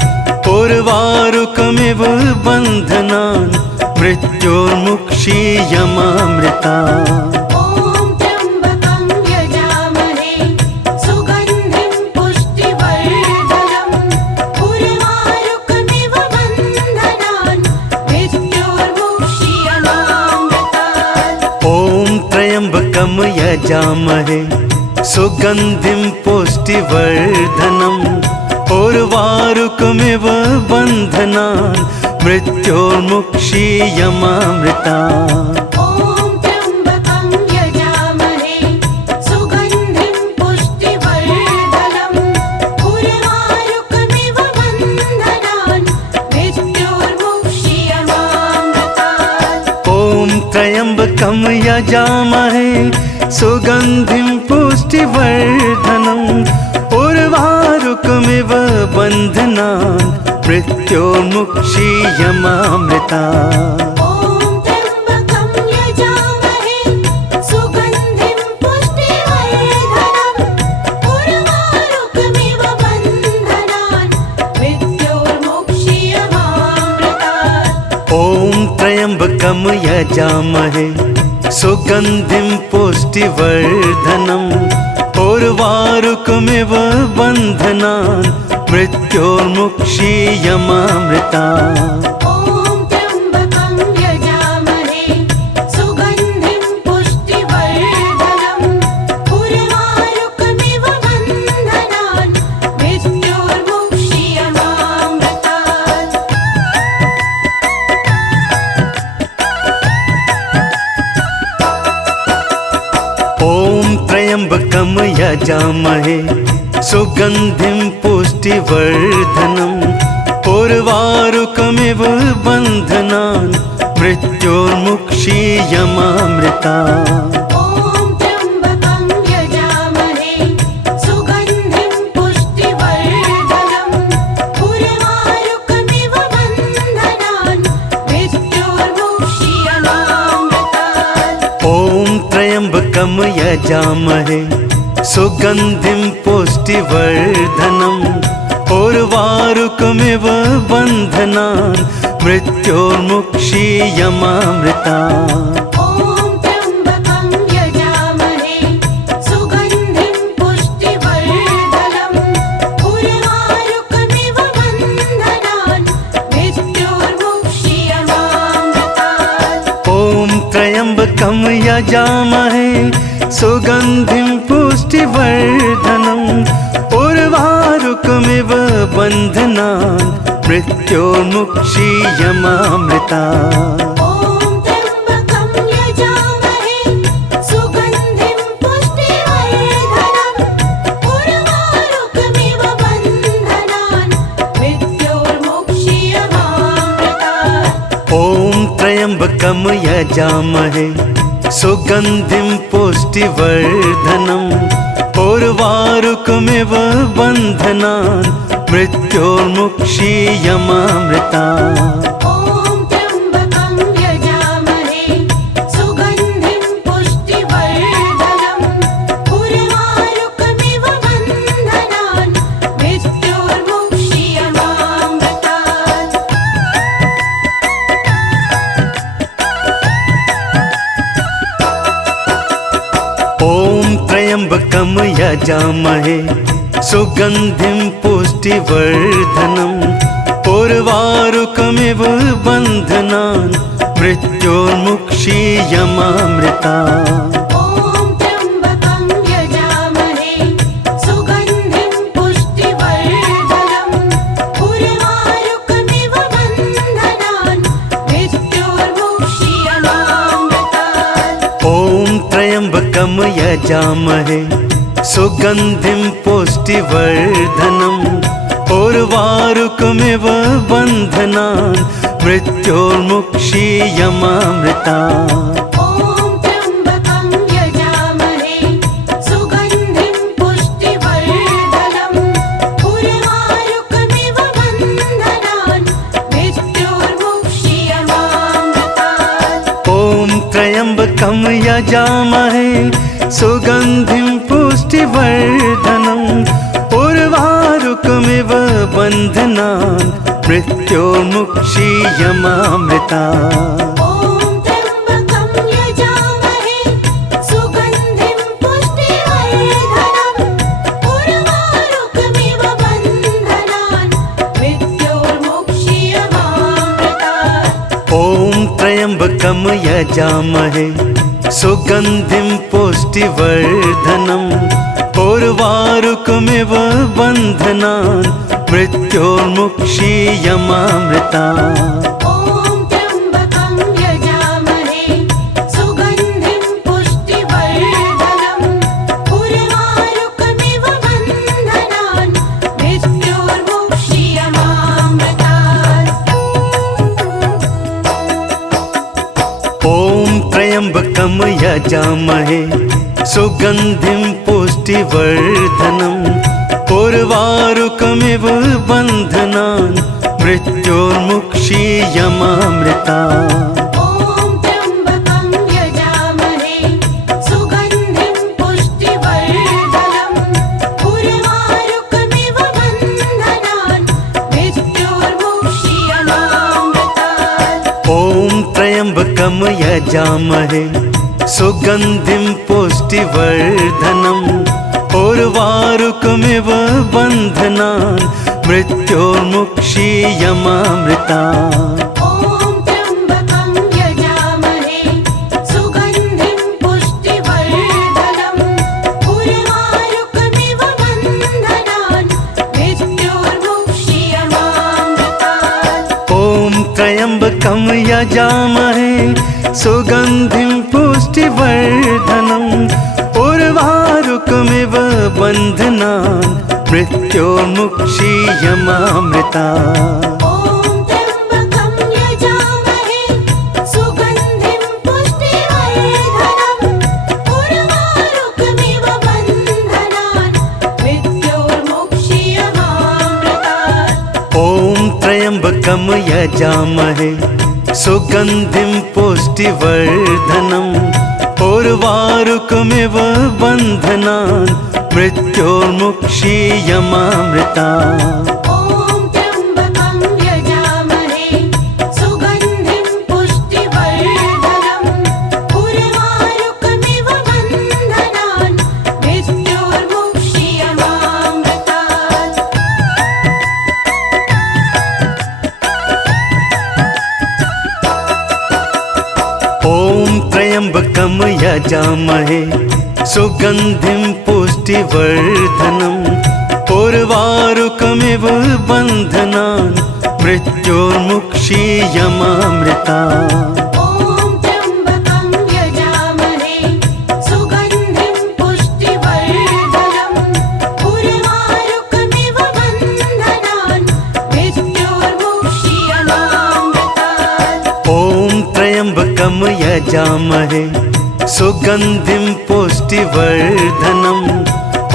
उर्वारुकमिव बन्धनान् मृत्योर्मुक्षीयमामृतात्। ॐ त्र्यम्बकं यजामहे सुगन्धिं पुष्टिवर्धनम् उर्वारुकमिव बन्धनान् मृत्योर्मुक्षीयमामृतात्। ॐ त्र्यम्बकं यजामहे सुगन्धिं पुष्टिवर्धनम् उर्वारुकमिव बन्धनान् मृत्योर्मुक्षीयमामृतात्। ॐ त्र्यम्बकं यजामहे सुगन्धिं पुष्टिवर्धनम् उर्वारुकमिव बन्धनान् मृत्योर्मुक्षीयमामृतात्। ॐ त्र्यम्बकं यजामहे सुगन्धिं पुष्टिवर्धनम् उर्वारुकमिव बन्धनान् मृत्योर्मुक्षीयमामृतात्। ॐ त्र्यम्बकं यजामहे सुगन्धिं पुष्टिवर्धनम् उर्वारुकमिव बन्धनान् मृत्योर्मुक्षीयमामृतात्। ॐ त्र्यम्बकं यजामहे सुगन्धिं पुष्टिवर्धनम् उर्वारुकमिव बन्धनान् मृत्योर्मुक्षीयमामृतात्। ॐ त्र्यम्बकं यजामहे सुगन्धिं पुष्टिवर्धनम् उर्वारुकमिव बन्धनान् मृत्योर्मुक्षीयमामृतात्। ॐ त्र्यम्बकं यजामहे सुगन्धिं पुष्टिवर्धनम् उर्वारुकमिव बन्धनान् मृत्योर्मुक्षीयमामृतात्। ॐ त्र्यम्बकं यजामहे सुगन्धिं पुष्टिवर्धनम् उर्वारुकमिव बन्धनान् मृत्योर्मुक्षीयमामृतात्। ॐ त्र्यम्बकं यजामहे सुगन्धिं पुष्टिवर्धनम् उर्वारुकमिव बन्धनान् मृत्योर्मुक्षीयमामृतात्। ॐ त्र्यम्बकं यजामहे सुगन्धिं पुष्टिवर्धनम् उर्वारुकमिव बन्धनान् मृत्योर्मुक्षीयमामृतात्। ॐ त्र्यम्बकं यजामहे सुगन्धिं पुष्टिवर्धनम् उर्वारुकमिव बन्धनान् मृत्योर्मुक्षीयमामृतात्। ॐ त्र्यम्बकं यजामहे सुगन्धिं पुष्टिवर्धनम् उर्वारुकमिव बन्धनान् मृत्योर्मुक्षीयमामृतात्। ॐ त्र्यम्बकं यजामहे सुगन्धिं पुष्टिवर्धनम् उर्वारुकमिव बन्धनान् मृत्योर्मुक्षीयमामृतात्। ॐ त्र्यम्बकं यजामहे सुगन्धिं पुष्टिवर्धनम् उर्वारुकमिव बन्धनान् मृत्योर्मुक्षीयमामृतात्। ॐ त्र्यम्बकं यजामहे सुगन्धिं पुष्टिवर्धनम् उर्वारुकमिव बन्धनान् मृत्योर्मुक्षीयमामृतात्। ॐ त्र्यम्बकं यजामहे सुगन्धिं पुष्टिवर्धनम् उर्वारुकमिव बन्धनान् मृत्योर्मुक्षीयमामृतात्। ॐ त्र्यम्बकं यजामहे सुगन्धिं पुष्टिवर्धनम् उर्वारुकमिव बन्धनान् मृत्योर्मुक्षीयमामृतात्। ॐ त्र्यम्बकं यजामहे सुगन्धिं पुष्टिवर्धनम् उर्वारुकमिव बन्धनान् मृत्योर्मुक्षीयमामृतात्। ॐ त्र्यम्बकं यजामहे सुगन्धिं पुष्टिवर्धनम् उर्वारुकमिव बन्धनान् मृत्योर्मुक्षीयमामृतात्। ॐ त्र्यम्बकं यजामहे सुगन्धिं पुष्टिवर्धनम् उर्वारुकमिव बन्धनान् मृत्योर्मुक्षीयमामृतात्। ॐ त्र्यम्बकं यजामहे सुगन्धिं पुष्टिवर्धनम् उर्वारुकमिव बन्धनान् मृत्योर्मुक्षीयमामृतात्। ॐ त्र्यम्बकं यजामहे सुगन्धिं पुष्टिवर्धनम् उर्वारुकमिव बन्धनान् मृत्योर्मुक्षीयमामृतात्। ॐ त्र्यम्बकं यजामहे सुगन्धिं पुष्टिवर्धनम् उर्वारुकमिव बन्धनान् मृत्योर्मुक्षीयमामृतात्। ॐ त्र्यम्बकं यजामहे सुगन्धिं पुष्टिवर्धनम् उर्वारुकमिव बन्धनान् मृत्योर्मुक्षीयमामृतात्। ॐ त्र्यम्बकं यजामहे सुगन्धिं पुष्टिवर्धनम् उर्वारुकमिव बन्धनान् मृत्योर्मुक्षीयमामृतात्। ॐ त्र्यम्बकं यजामहे सुगन्धिं पुष्टिवर्धनम् उर्वारुकमिव बन्धनान् मृत्योर्मुक्षीयमामृतात्। ॐ त्र्यम्बकं यजामहे सुगन्धिं पुष्टिवर्धनम् उर्वारुकमिव बन्धनान् मृत्योर्मुक्षीयमामृतात्। ॐ त्र्यम्बकं यजामहे सुगन्धिं पुष्टिवर्धनम् उर्वारुकमिव बन्धनान् मृत्योर्मुक्षीयमामृतात्। ॐ त्र्यम्बकं यजामहे सुगन्धिं पुष्टिवर्धनम् उर्वारुकमिव बन्धनान् मृत्योर्मुक्षीयमामृतात्। ॐ त्र्यम्बकं यजामहे सुगन्धिं पुष्टिवर्धनम् उर्वारुकमिव बन्धनान् मृत्योर्मुक्षीयमामृता ॐ त्र्यम्बकं यजामहे सुगन्धिं पुष्टिवर्धनम् उर्वारुकमिव बन्धनान् मृत्योर्मुक्षीयमामृतात् ॐ त्र्यम्बकं यजामहे सुगन्धिं पुष्टिवर्धनम् उर्वारुकमिव बन्धनान् मृत्योर्मुक्षीयमामृता ॐ त्र्यम्बकं यजामहे सुगन्धिं पुष्टिवर्धनम्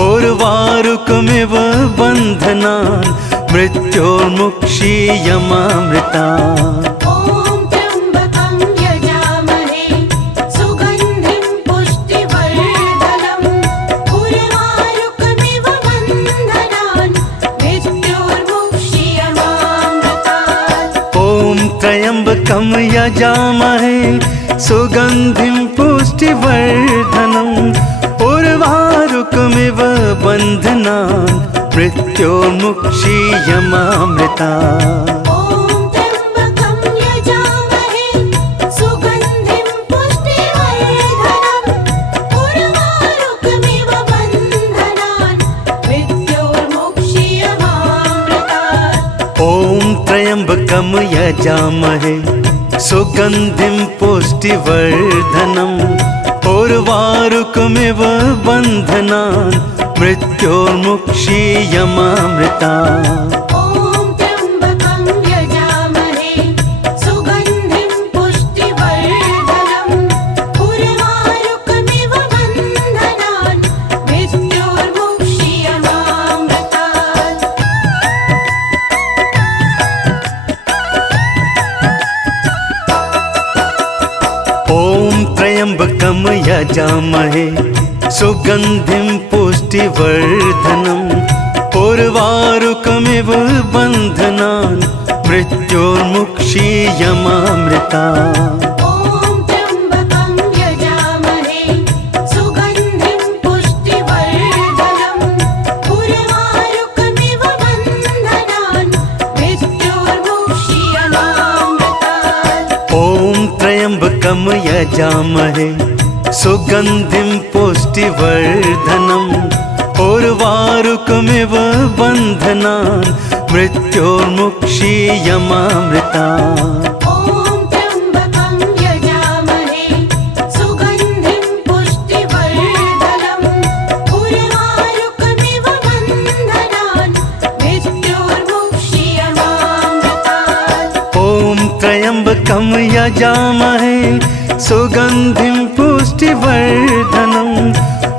उर्वारुकमिव बन्धनान् मृत्योर्मुक्षीयमामृतात् ॐ त्र्यम्बकं यजामहे सुगन्धिं पुष्टिवर्धनम् उर्वारुकमिव बन्धनान् मृत्योर्मुक्षीयमामृता ॐ त्र्यम्बकं यजामहे सुगन्धिं पुष्टिवर्धनम् उर्वारुकमिव बन्धनान् मृत्योर्मुक्षीयमामृतात् ॐ त्र्यम्बकं यजामहे सुगन्धिं पुष्टिवर्धनम् उर्वारुकमिव बन्धनान् मृत्योर्मुक्षीयमामृता ॐ त्र्यम्बकं यजामहे सुगन्धिं पुष्टिवर्धनम् उर्वारुकमिव बन्धनान् मृत्योर्मुक्षीयमामृतात् ॐ त्र्यम्बकं यजामहे सुगन्धिं पुष्टिवर्धनम् उर्वारुकमिव बन्धनान् मृत्योर्मुक्षीयमामृता ॐ त्र्यम्बकं यजामहे सुगन्धिं पुष्टिवर्धनम् उर्वारुकमिव बन्धनान् मृत्योर्मुक्षीयमामृतात् ॐ त्र्यम्बकं यजामहे सुगन्धिं पुष्टिवर्धनम् उर्वारुकमिव बन्धनान् मृत्योर्मुक्षीयमामृता ॐ त्र्यम्बकं यजामहे सुगन्धिं पुष्टिवर्धनम् उर्वारुकमिव बन्धनान् मृत्योर्मुक्षीयमामृतात् ॐ त्र्यम्बकं यजामहे सुगन्धिं पुष्टिवर्धनम् उर्वारुकमिव बन्धनान् मृत्योर्मुक्षीयमामृता ॐ त्र्यम्बकं यजामहे सुगन्धिं पुष्टिवर्धनम् उर्वारुकमिव बन्धनान् मृत्योर्मुक्षीयमामृतात् ॐ त्र्यम्बकं यजामहे सुगन्धिं पुष्टिवर्धनम्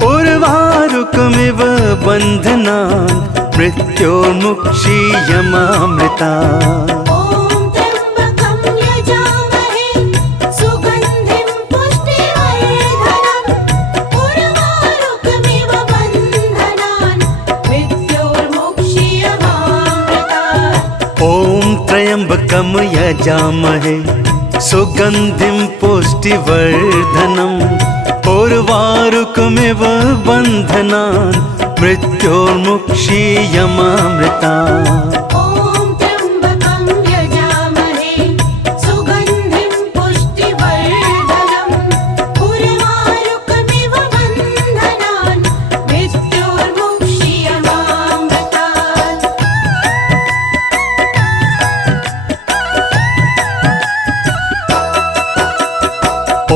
उर्वारुकमिव बन्धनान् मृत्योर्मुक्षीयमामृता ॐ त्र्यम्बकं यजामहे सुगन्धिं पुष्टिवर्धनम् उर्वारुकमिव बन्धनान् मृत्योर्मुक्षीयमामृतात् ॐ त्र्यम्बकं यजामहे सुगन्धिं पुष्टिवर्धनम् उर्वारुकमिव बन्धनान् मृत्योर्मुक्षीयमामृता ॐ त्र्यम्बकं यजामहे सुगन्धिं पुष्टिवर्धनम् उर्वारुकमिव बन्धनान् मृत्योर्मुक्षीयमामृतात्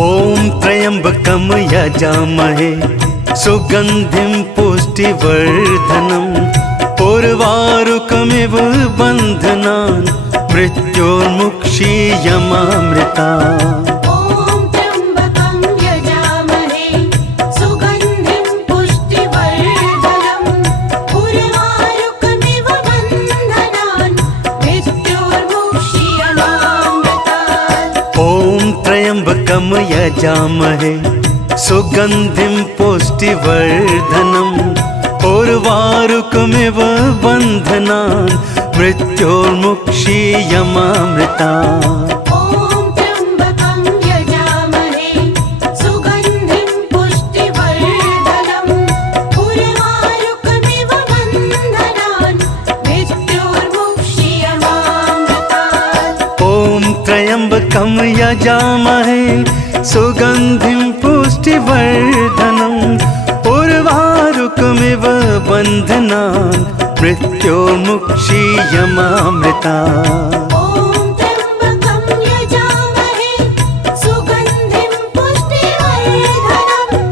ॐ त्र्यम्बकं यजामहे सुगन्धिं पुष्टिवर्धनम् उर्वारुकमिव बन्धनान् मृत्योर्मुक्षीयमामृता ॐ त्र्यम्बकं यजामहे सुगन्धिं पुष्टिवर्धनम् उर्वारुकमिव बन्धनान् मृत्योर्मुक्षीयमामृतात् ॐ त्र्यम्बकं यजामहे सुगन्धिं पुष्टिवर्धनम् उर्वारुकमिव बन्धनान् मृत्योर्मुक्षीयमामृतात्। ॐ त्र्यम्बकं यजामहे सुगन्धिं पुष्टिवर्धनम् उर्वारुकमिव बन्धनान् मृत्योर्मुक्षीयमामृतात्। ॐ त्र्यम्बकं यजामहे सुगन्धिं पुष्टिवर्धनम् उर्वारुकमिव बन्धनान् मृत्योर्मुक्षीयमामृतात्। ॐ त्र्यम्बकं यजामहे सुगन्धिं पुष्टिवर्धनम्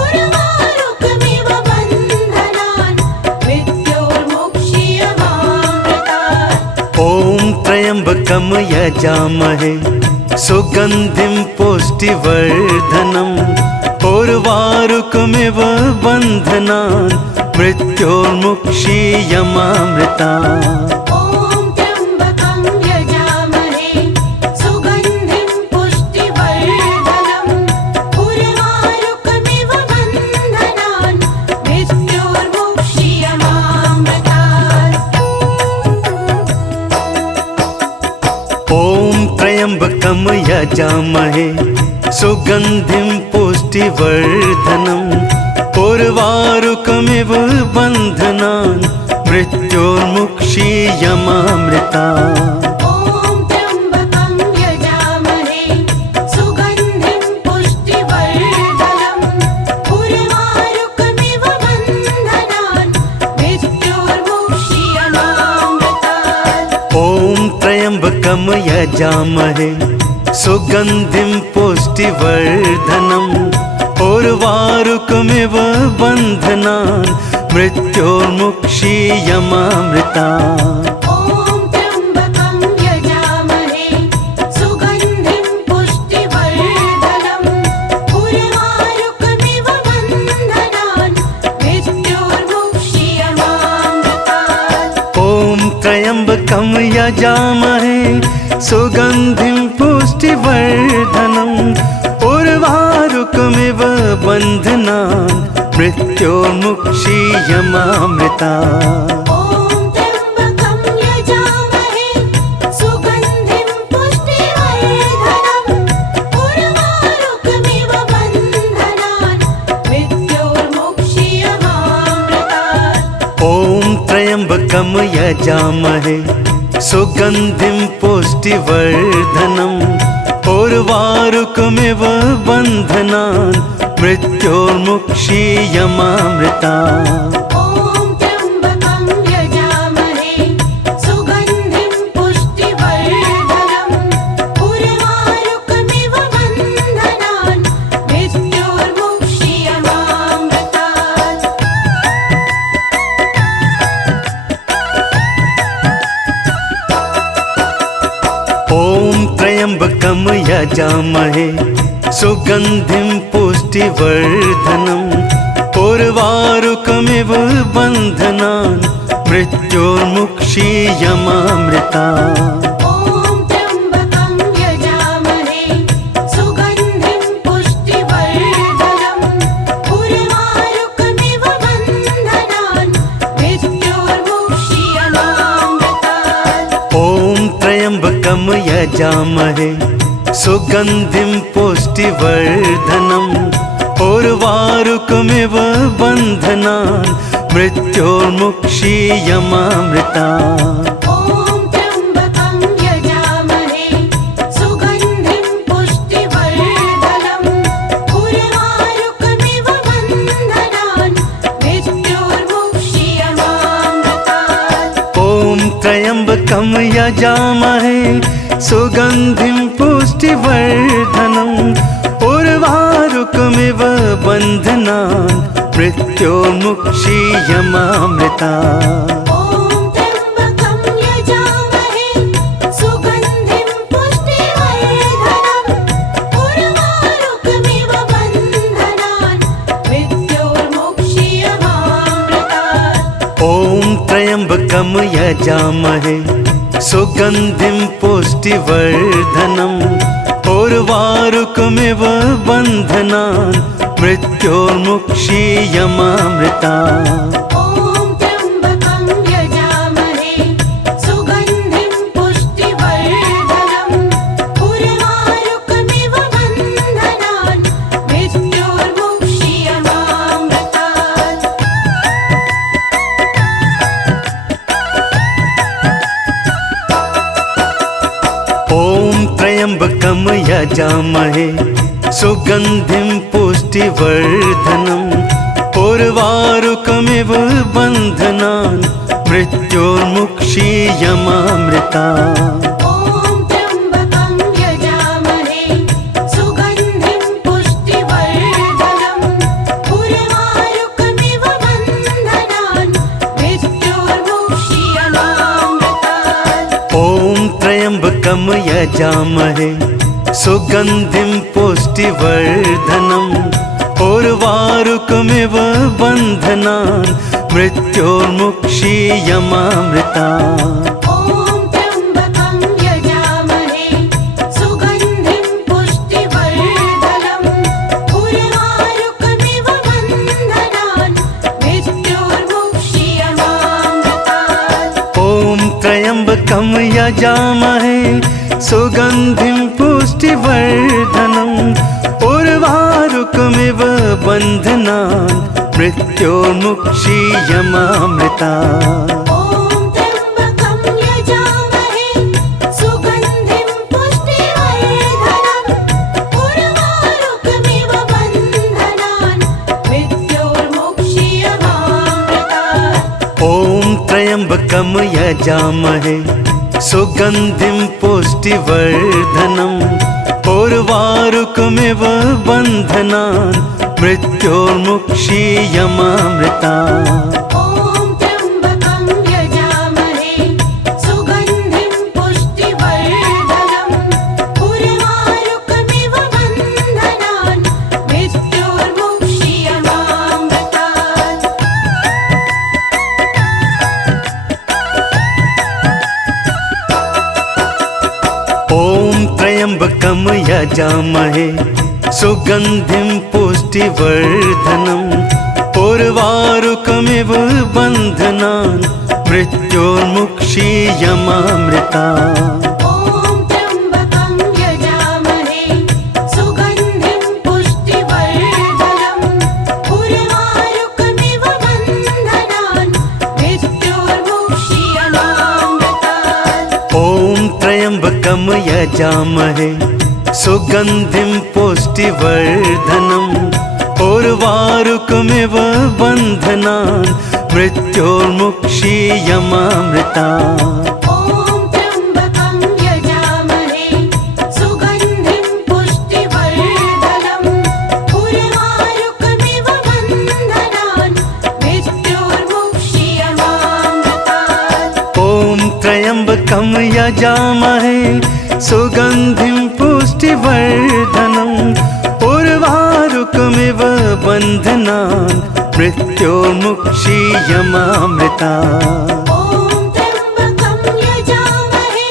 उर्वारुकमिव बन्धनान् मृत्योर्मुक्षीयमामृतात्। ॐ त्र्यम्बकं यजामहे सुगन्धिं पुष्टिवर्धनम् उर्वारुकमिव बन्धनान् मृत्योर्मुक्षीयमामृतात्। ॐ त्र्यम्बकं यजामहे सुगन्धिं पुष्टिवर्धनम् उर्वारुकमिव बन्धनान् मृत्योर्मुक्षीयमामृतात्। ॐ त्र्यम्बकं यजामहे सुगन्धिं पुष्टिवर्धनम् उर्वारुकमिव बन्धनान् मृत्योर्मुक्षीयमामृतात्। ॐ त्र्यम्बकं यजामहे सुगन्धिं पुष्टिवर्धनम् उर्वारुकमिव बन्धनान् मृत्योर्मुक्षीयमामृतात्। ॐ त्र्यम्बकं यजामहे सुगन्धिं पुष्टिवर्धनम् उर्वारुकमिव बन्धनान् मृत्योर्मुक्षीयमामृतात्। ॐ त्र्यम्बकं यजामहे सुगन्धिं पुष्टिवर्धनम् उर्वारुकमिव बन्धनान् मृत्योर्मुक्षीयमामृतात्। ॐ त्र्यम्बकं यजामहे सुगन्धिं पुष्टिवर्धनम् उर्वारुकमिव बन्धनान् मृत्योर्मुक्षीयमामृतात्। ॐ त्र्यम्बकं यजामहे सुगन्धिं पुष्टिवर्धनम् उर्वारुकमिव बन्धनान् मृत्योर्मुक्षीयमामृतात्। ॐ त्र्यम्बकं यजामहे सुगन्धिं पुष्टिवर्धनम् उर्वारुकमिव बन्धनान् मृत्योर्मुक्षीयमामृतात्। ॐ त्र्यम्बकं यजामहे सुगन्धिं पुष्टिवर्धनम् उर्वारुकमिव बन्धनान् मृत्योर्मुक्षीयमामृतात्। ॐ त्र्यम्बकं यजामहे सुगन्धिं पुष्टिवर्धनम् उर्वारुकमिव बन्धनान् मृत्योर्मुक्षीयमामृतात्। ॐ त्र्यम्बकं यजामहे सुगन्धिं पुष्टिवर्धनम् उर्वारुकमिव बन्धनान् मृत्योर्मुक्षीयमामृतात्। ॐ त्र्यम्बकं यजामहे सुगन्धिं पुष्टिवर्धनम् उर्वारुकमिव बन्धनान् मृत्योर्मुक्षीयमामृतात्। ॐ त्र्यम्बकं यजामहे सुगन्धिं पुष्टिवर्धनम् उर्वारुकमिव बन्धनान् मृत्योर्मुक्षीयमामृतात्। ॐ त्र्यम्बकं यजामहे सुगन्धिं पुष्टिवर्धनम् उर्वारुकमिव बन्धनान् मृत्योर्मुक्षीयमामृतात्। ॐ त्र्यम्बकं यजामहे सुगन्धिं पुष्टिवर्धनम् उर्वारुकमिव बन्धनान् मृत्योर्मुक्षीयमामृतात्। ॐ त्र्यम्बकं यजामहे सुगन्धिं पुष्टिवर्धनम् उर्वारुकमिव बन्धनान् मृत्योर्मुक्षीयमामृता। ॐ त्र्यम्बकं यजामहे सुगन्धिं पुष्टिवर्धनम् उर्वारुकमिव बन्धनान् मृत्योर्मुक्षीयमामृतात्। ॐ त्र्यम्बकं यजामहे सुगन्धिं पुष्टिवर्धनम् उर्वारुकमिव बन्धनान् मृत्योर्मुक्षीयमामृता। ॐ त्र्यम्बकं यजामहे सुगन्धिं पुष्टिवर्धनम् उर्वारुकमिव बन्धनान् मृत्योर्मुक्षीयमामृतात्। ॐ त्र्यम्बकं यजामहे सुगन्धिं पुष्टिवर्धनम् उर्वारुकमिव बन्धनान् मृत्योर्मुक्षीयमामृता। ॐ त्र्यम्बकं यजामहे सुगन्धिं पुष्टिवर्धनम् उर्वारुकमिव बन्धनान् मृत्योर्मुक्षीयमामृतात्। ॐ त्र्यम्बकं यजामहे सुगन्धिं पुष्टिवर्धनम् उर्वारुकमिव बन्धनान् मृत्योर्मुक्षीयमामृता। ॐ त्र्यम्बकं यजामहे सुगन्धिं पुष्टिवर्धनम् उर्वारुकमिव बन्धनान् मृत्योर्मुक्षीयमामृतात्। ॐ त्र्यम्बकं यजामहे सुगन्धिं पुष्टिवर्धनम् उर्वारुकमिव बन्धनान् मृत्योर्मुक्षीयमामृता। ॐ त्र्यम्बकं यजामहे सुगन्धिं पुष्टिवर्धनम् उर्वारुकमिव बन्धनान् मृत्योर्मुक्षीयमामृतात्। ॐ त्र्यम्बकं यजामहे सुगन्धिं पुष्टिवर्धनम् उर्वारुकमिव बन्धनान् मृत्योर्मुक्षीयमामृता। ॐ त्र्यम्बकं यजामहे सुगन्धिं पुष्टिवर्धनम् उर्वारुकमिव बन्धनान् मृत्योर्मुक्षीयमामृतात्। ॐ त्र्यम्बकं यजामहे सुगन्धिं पुष्टिवर्धनम् उर्वारुकमिव बन्धनान् मृत्योर्मुक्षीयमामृता। ॐ त्र्यम्बकं यजामहे सुगन्धिं पुष्टिवर्धनम् उर्वारुकमिव बन्धनान् मृत्योर्मुक्षीयमामृतात्। ॐ त्र्यम्बकं यजामहे सुगन्धिं पुष्टिवर्धनम् उर्वारुकमिव बन्धनान् मृत्योर्मुक्षीयमामृता। ॐ त्र्यम्बकं यजामहे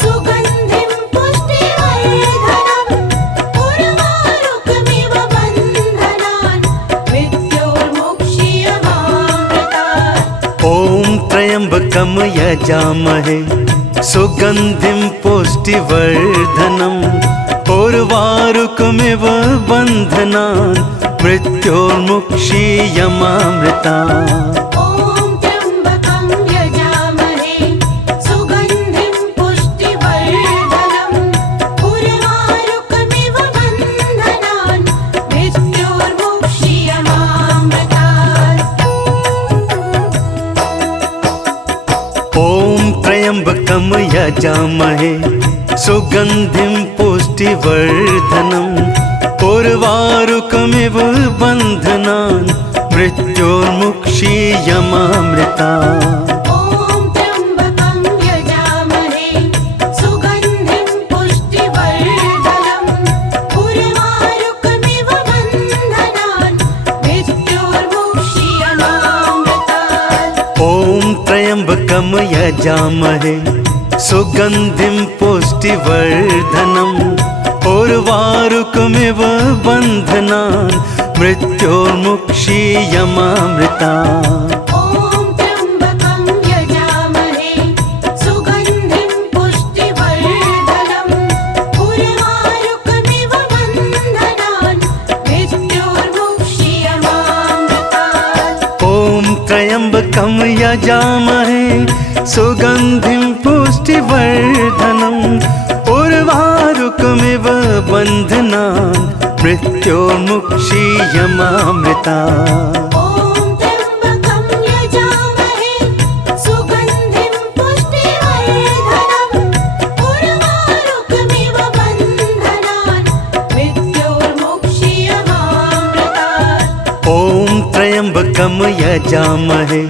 सुगन्धिं पुष्टिवर्धनम् उर्वारुकमिव बन्धनान् मृत्योर्मुक्षीयमामृतात्। ॐ त्र्यम्बकं यजामहे सुगन्धिं पुष्टिवर्धनम् उर्वारुकमिव बन्धनान् मृत्योर्मुक्षीयमामृता। ॐ त्र्यम्बकं यजामहे सुगन्धिं पुष्टिवर्धनम् उर्वारुकमिव बन्धनान् मृत्योर्मुक्षीयमामृतात्। ॐ त्र्यम्बकं यजामहे सुगन्धिं पुष्टिवर्धनम् उर्वारुकमिव बन्धनान् मृत्योर्मुक्षीयमामृता। ॐ त्र्यम्बकं यजामहे सुगन्धिं पुष्टिवर्धनम् उर्वारुकमिव बन्धनान् मृत्योर्मुक्षीयमामृतात्। ॐ त्र्यम्बकं यजामहे सुगन्धिं पुष्टिवर्धनम् उर्वारुकमिव बन्धनान् मृत्योर्मुक्षीयमामृता। ॐ त्र्यम्बकं यजामहे सुगन्धिं पुष्टिवर्धनम् उर्वारुकमिव बन्धनान् मृत्योर्मुक्षीयमामृतात्। ॐ त्र्यम्बकं यजामहे सुगन्धिं पुष्टिवर्धनम् उर्वारुकमिव बन्धनान् मृत्योर्मुक्षीयमामृता। ॐ त्र्यम्बकं यजामहे सुगन्धिं पुष्टिवर्धनम् उर्वारुकमिव बन्धनान् मृत्योर्मुक्षीयमामृतात्। ॐ त्र्यम्बकं यजामहे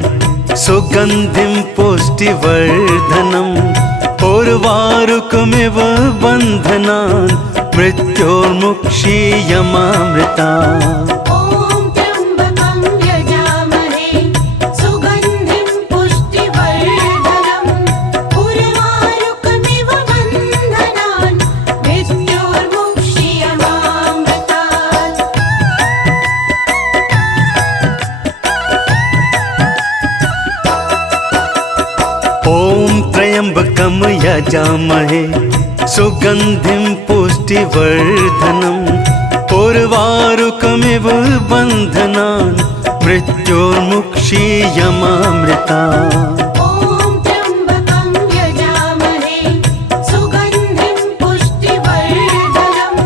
सुगन्धिं पुष्टिवर्धनम् उर्वारुकमिव बन्धनान् मृत्योर्मुक्षीयमामृता। ॐ त्र्यम्बकं यजामहे सुगन्धिं पुष्टिवर्धनम् उर्वारुकमिव बन्धनान् मृत्योर्मुक्षीयमामृतात्। ॐ त्र्यम्बकं यजामहे सुगन्धिं पुष्टिवर्धनम् उर्वारुकमिव बन्धनान् मृत्योर्मुक्षीयमामृता। ॐ त्र्यम्बकं यजामहे सुगन्धिं पुष्टिवर्धनम्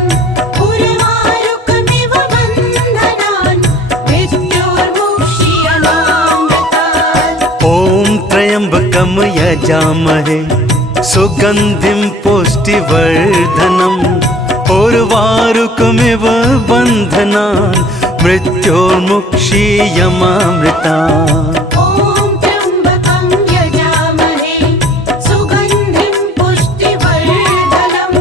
उर्वारुकमिव बन्धनान् मृत्योर्मुक्षीयमामृतात्। ॐ त्र्यम्बकं यजामहे सुगन्धिं पुष्टिवर्धनम् उर्वारुकमिव बन्धनान् मृत्योर्मुक्षीयमामृता। ॐ त्र्यम्बकं यजामहे सुगन्धिं पुष्टिवर्धनम्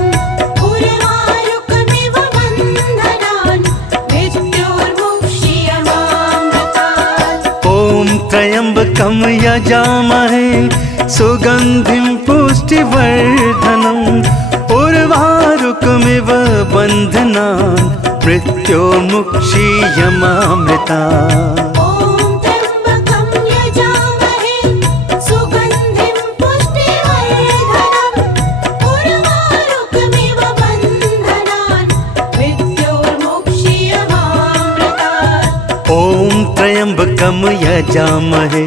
उर्वारुकमिव बन्धनान् मृत्योर्मुक्षीयमामृतात्। ॐ त्र्यम्बकं यजामहे सुगन्धिं पुष्टिवर्धनम् उर्वारुकमिव बन्धनान् मृत्योर्मुक्षीयमामृता। ॐ त्र्यम्बकं यजामहे सुगन्धिं पुष्टिवर्धनम् उर्वारुकमिव बन्धनान् मृत्योर्मुक्षीयमामृतात्। ॐ त्र्यम्बकं यजामहे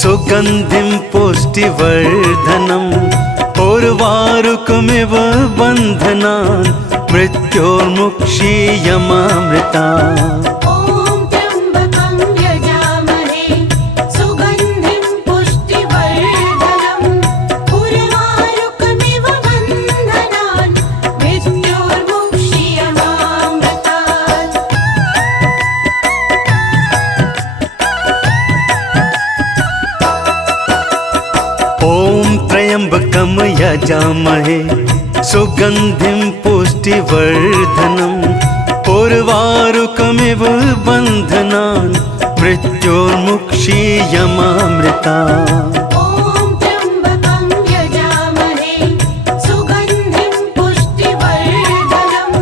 सुगन्धिं पुष्टिवर्धनम् उर्वारुकमिव बन्धनान् मृत्योर्मुक्षीयमामृता। ॐ त्र्यम्बकं यजामहे सुगन्धिं पुष्टिवर्धनम् उर्वारुकमिव बन्धनान् मृत्योर्मुक्षीयमामृतात्। ॐ त्र्यम्बकं यजामहे सुगन्धिं पुष्टिवर्धनम् उर्वारुकमिव बन्धनान् मृत्योर्मुक्षीयमामृता। ॐ त्र्यम्बकं यजामहे सुगन्धिं पुष्टिवर्धनम्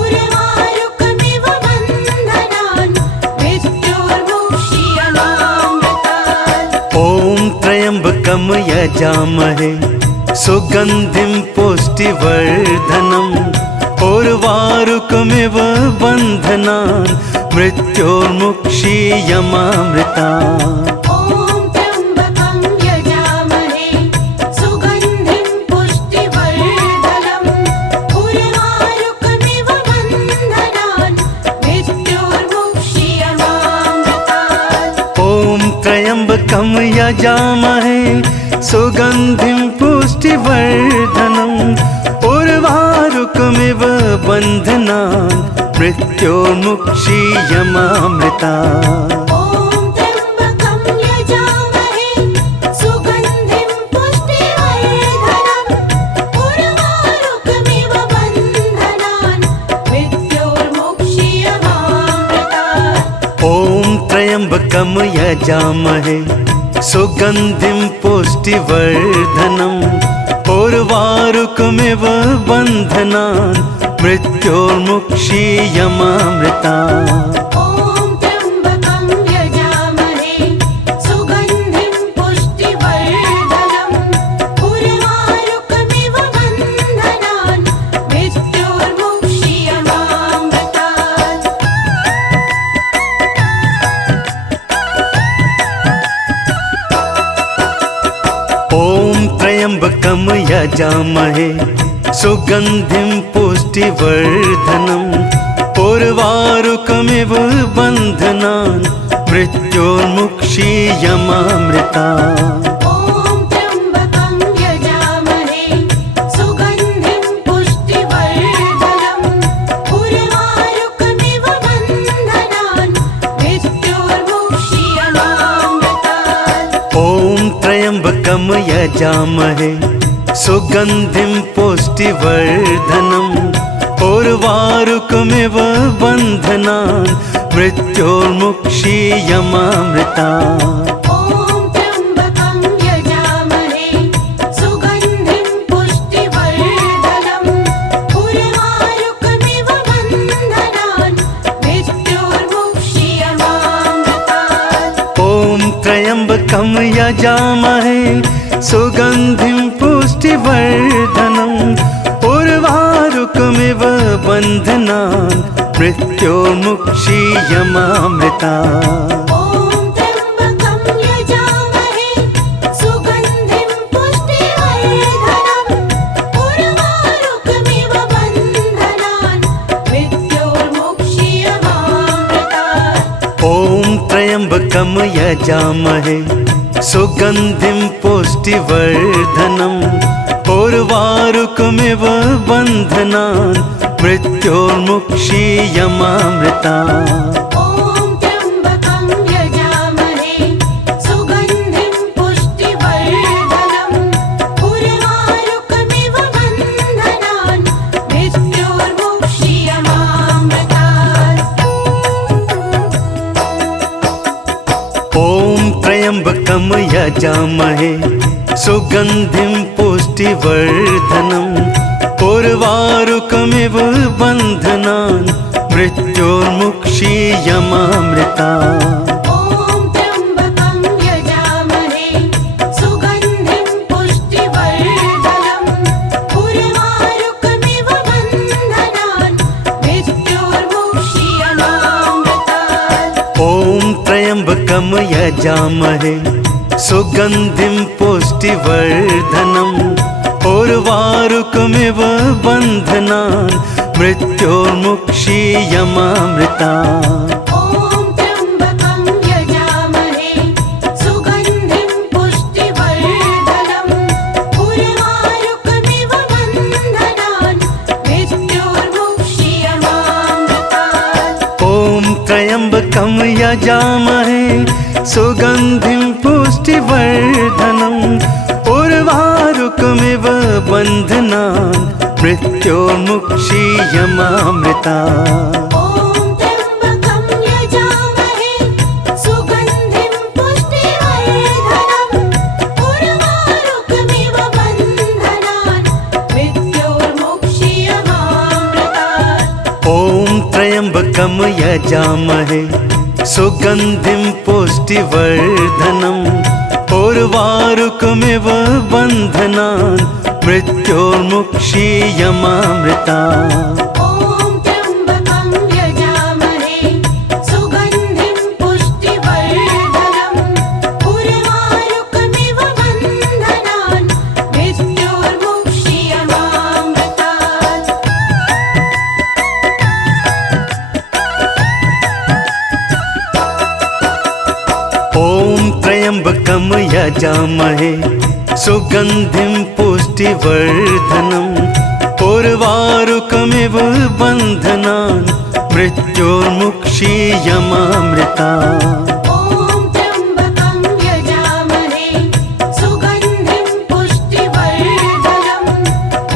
उर्वारुकमिव बन्धनान् मृत्योर्मुक्षीयमामृतात्। ॐ त्र्यम्बकं यजामहे सुगन्धिं पुष्टिवर्धनम् उर्वारुकमिव बन्धनान् मृत्योर्मुक्षीयमामृता। ॐ त्र्यम्बकं यजामहे सुगन्धिं पुष्टिवर्धनम् उर्वारुकमिव बन्धनान् मृत्योर्मुक्षीयमामृतात्। ॐ त्र्यम्बकं यजामहे सुगन्धिं पुष्टिवर्धनम् उर्वारुकमिव बन्धनान् मृत्योर्मुक्षीयमामृता। ॐ त्र्यम्बकं यजामहे सुगन्धिं पुष्टिवर्धनम् उर्वारुकमिव बन्धनान् मृत्योर्मुक्षीयमामृतात्। ॐ त्र्यम्बकं यजामहे सुगन्धिं पुष्टिवर्धनम् उर्वारुकमिव बन्धनान् मृत्योर्मुक्षीयमामृता। ॐ त्र्यम्बकं यजामहे सुगन्धिं पुष्टिवर्धनम् उर्वारुकमिव बन्धनान् मृत्योर्मुक्षीयमामृतात्। ॐ त्र्यम्बकं यजामहे सुगन्धिं पुष्टिवर्धनम् उर्वारुकमिव बन्धनान् मृत्योर्मुक्षीयमामृता। ॐ त्र्यम्बकं यजामहे सुगन्धिं पुष्टिवर्धनम् उर्वारुकमिव बन्धनान् मृत्योर्मुक्षीयमामृतात्। ॐ त्र्यम्बकं यजामहे सुगन्धिं पुष्टिवर्धनम् उर्वारुकमिव बन्धनान् मृत्योर्मुक्षीयमामृता। ॐ त्र्यम्बकं यजामहे सुगन्धिं पुष्टिवर्धनम् उर्वारुकमिव बन्धनान् मृत्योर्मुक्षीयमामृतात्। ॐ त्र्यम्बकं यजामहे सुगन्धिं पुष्टिवर्धनम् उर्वारुकमिव बन्धनान् मृत्योर्मुक्षीयमामृता। ॐ त्र्यम्बकं यजामहे सुगन्धिं पुष्टिवर्धनम् उर्वारुकमिव बन्धनान् मृत्योर्मुक्षीयमामृतात्। ॐ त्र्यम्बकं यजामहे सुगन्धिं पुष्टिवर्धनम् उर्वारुकमिव बन्धनान् मृत्योर्मुक्षीयमामृता। ॐ त्र्यम्बकं यजामहे सुगन्धिं पुष्टिवर्धनम् उर्वारुकमिव बन्धनान् मृत्योर्मुक्षीयमामृतात्। ॐ त्र्यम्बकं यजामहे सुगन्धिं पुष्टिवर्धनम् उर्वारुकमिव बन्धनान् मृत्योर्मुक्षीयमामृता। ॐ त्र्यम्बकं यजामहे सुगन्धिं पुष्टिवर्धनम् उर्वारुकमिव बन्धनान् मृत्योर्मुक्षीयमामृतात्। ॐ त्र्यम्बकं यजामहे सुगन्धिं पुष्टिवर्धनम् उर्वारुकमिव बन्धनान् मृत्योर्मुक्षीयमामृता। ॐ त्र्यम्बकं यजामहे सुगन्धिं पुष्टिवर्धनम् उर्वारुकमिव बन्धनान् मृत्योर्मुक्षीयमामृतात्। ॐ त्र्यम्बकं यजामहे सुगन्धिं पुष्टिवर्धनम् उर्वारुकमिव बन्धनान् मृत्योर्मुक्षीयमामृता। ॐ त्र्यम्बकं यजामहे सुगन्धिं पुष्टिवर्धनम् उर्वारुकमिव बन्धनान् मृत्योर्मुक्षीयमामृतात्। ॐ त्र्यम्बकं यजामहे सुगन्धिं पुष्टिवर्धनम् उर्वारुकमिव बन्धनान् मृत्योर्मुक्षीयमामृता। ॐ त्र्यम्बकं यजामहे सुगन्धिं पुष्टिवर्धनम् उर्वारुकमिव बन्धनान् मृत्योर्मुक्षीयमामृतात्। ॐ त्र्यम्बकं यजामहे सुगन्धिं पुष्टिवर्धनम् उर्वारुकमिव बन्धनान् मृत्योर्मुक्षीयमामृता। ॐ त्र्यम्बकं यजामहे सुगन्धिं पुष्टिवर्धनम्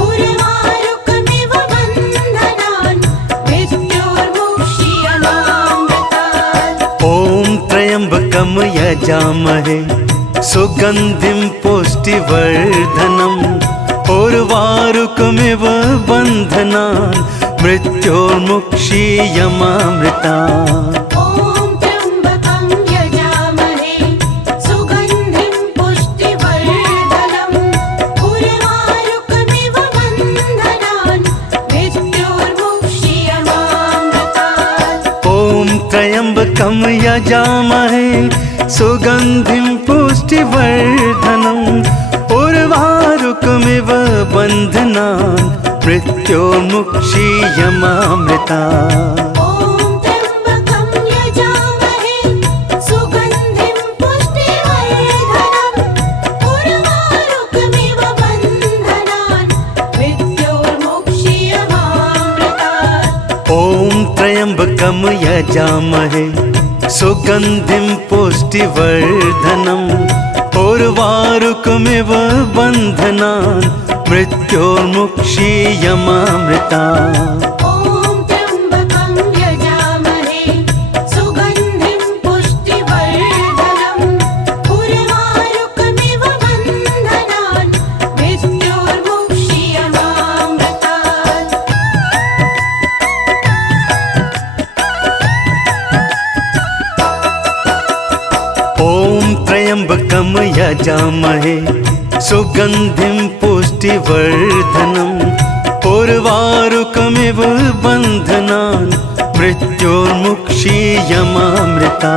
उर्वारुकमिव बन्धनान् मृत्योर्मुक्षीयमामृतात्। ॐ त्र्यम्बकं यजामहे सुगन्धिं पुष्टिवर्धनम् उर्वारुकमिव बन्धनान् मृत्योर्मुक्षीयमामृता। ॐ त्र्यम्बकं यजामहे सुगन्धिं पुष्टिवर्धनम् उर्वारुकमिव बन्धनान् मृत्योर्मुक्षीयमामृतात्। ॐ त्र्यम्बकं यजामहे सुगन्धिं पुष्टिवर्धनम् उर्वारुकमिव बन्धनान् मृत्योर्मुक्षीयमामृता। ॐ त्र्यम्बकं यजामहे सुगन्धिं पुष्टिवर्धनम् उर्वारुकमिव बन्धनान् मृत्योर्मुक्षीयमामृतात्। ॐ त्र्यम्बकं यजामहे सुगन्धिं पुष्टिवर्धनम् उर्वारुकमिव बन्धनान् मृत्योर्मुक्षीयमामृता। ॐ त्र्यम्बकं यजामहे सुगन्धिं पुष्टिवर्धनम् उर्वारुकमिव बन्धनान् मृत्योर्मुक्षीयमामृतात्। ॐ त्र्यम्बकं यजामहे सुगन्धिं पुष्टिवर्धनम् उर्वारुकमिव बन्धनान् मृत्योर्मुक्षीयमामृता।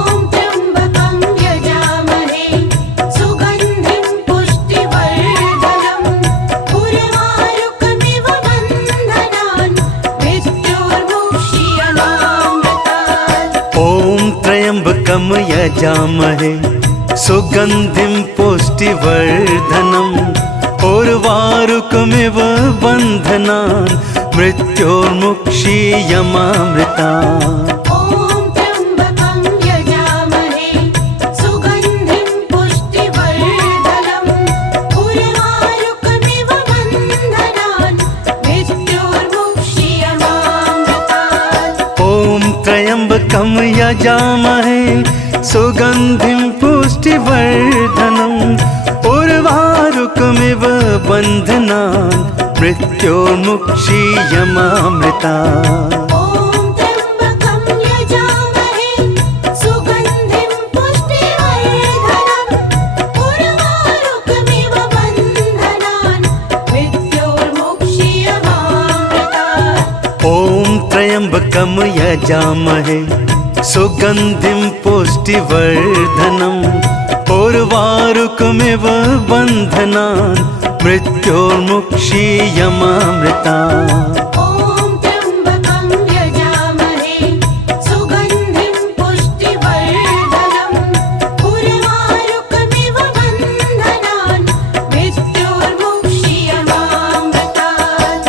ॐ त्र्यम्बकं यजामहे सुगन्धिं पुष्टिवर्धनम् उर्वारुकमिव बन्धनान् मृत्योर्मुक्षीयमामृतात्। ॐ त्र्यम्बकं यजामहे सुगन्धिं पुष्टिवर्धनम् उर्वारुकमिव बन्धनान् मृत्योर्मुक्षीयमामृता। ॐ त्र्यम्बकं यजामहे सुगन्धिं पुष्टिवर्धनम् उर्वारुकमिव बन्धनान् मृत्योर्मुक्षीयमामृतात्। ॐ त्र्यम्बकं यजामहे सुगन्धिं पुष्टिवर्धनम् उर्वारुकमिव बन्धनान् मृत्योर्मुक्षीयमामृता। ॐ त्र्यम्बकं यजामहे सुगन्धिं पुष्टिवर्धनम् उर्वारुकमिव बन्धनान् मृत्योर्मुक्षीयमामृतात्। ॐ त्र्यम्बकं यजामहे सुगन्धिं पुष्टिवर्धनम् उर्वारुकमिव बन्धनान् मृत्योर्मुक्षीयमामृता। ॐ त्र्यम्बकं यजामहे सुगन्धिं पुष्टिवर्धनम् उर्वारुकमिव बन्धनान् मृत्योर्मुक्षीयमामृतात्।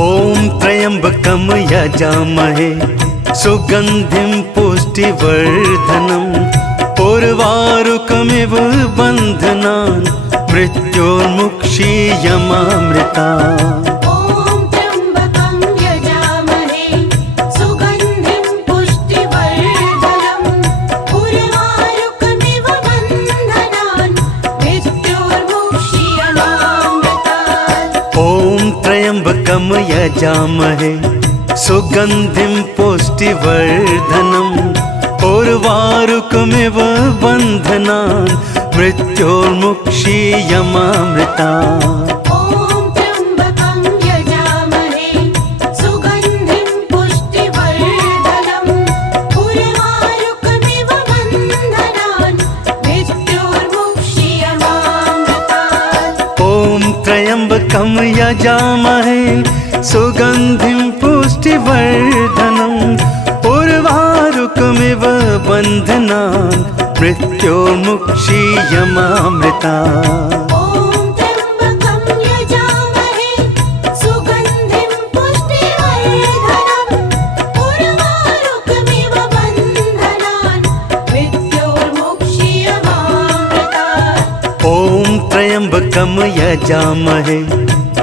ॐ त्र्यम्बकं यजामहे सुगन्धिं पुष्टिवर्धनम् उर्वारुकमिव बन्धनान् मृत्योर्मुक्षीयमामृता। ॐ त्र्यम्बकं यजामहे सुगन्धिं पुष्टिवर्धनम् उर्वारुकमिव बन्धनान् मृत्योर्मुक्षीयमामृतात्। ॐ त्र्यम्बकं यजामहे सुगन्धिं पुष्टिवर्धनम् उर्वारुकमिव बन्धनान् मृत्योर्मुक्षीयमामृता। ॐ त्र्यम्बकं यजामहे सुगन्धिं पुष्टिवर्धनम् उर्वारुकमिव बन्धनान् मृत्योर्मुक्षीयमामृतात्। ॐ त्र्यम्बकं यजामहे सुगन्धिं पुष्टिवर्धनम् उर्वारुकमिव बन्धनान् मृत्योर्मुक्षीयमामृता। ॐ त्र्यम्बकं यजामहे सुगन्धिं पुष्टिवर्धनम् उर्वारुकमिव बन्धनान् मृत्योर्मुक्षीयमामृतात्। ॐ त्र्यम्बकं यजामहे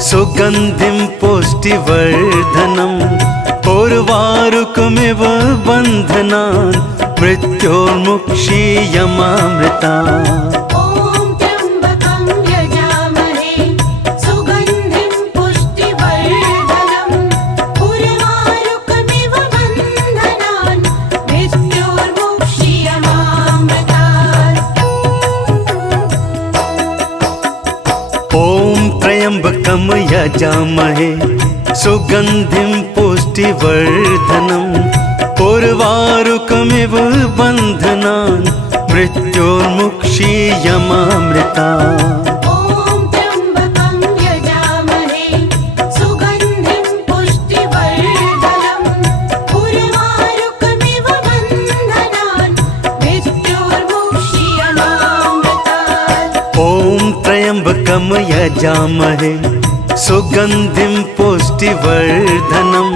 सुगन्धिं पुष्टिवर्धनम् उर्वारुकमिव बन्धनान् मृत्योर्मुक्षीयमामृता। यजामहे सुगन्धिं पुष्टिवर्धनम् उर्वारुकमिव बन्धनान् मृत्योर्मुक्षीयमामृता ॐ त्र्यम्बकं यजामहे सुगन्धिं पुष्टिवर्धनम् उर्वारुकमिव बन्धनान् मृत्योर्मुक्षीयमामृतात् ॐ त्र्यम्बकं यजामहे सुगन्धिं पुष्टिवर्धनम्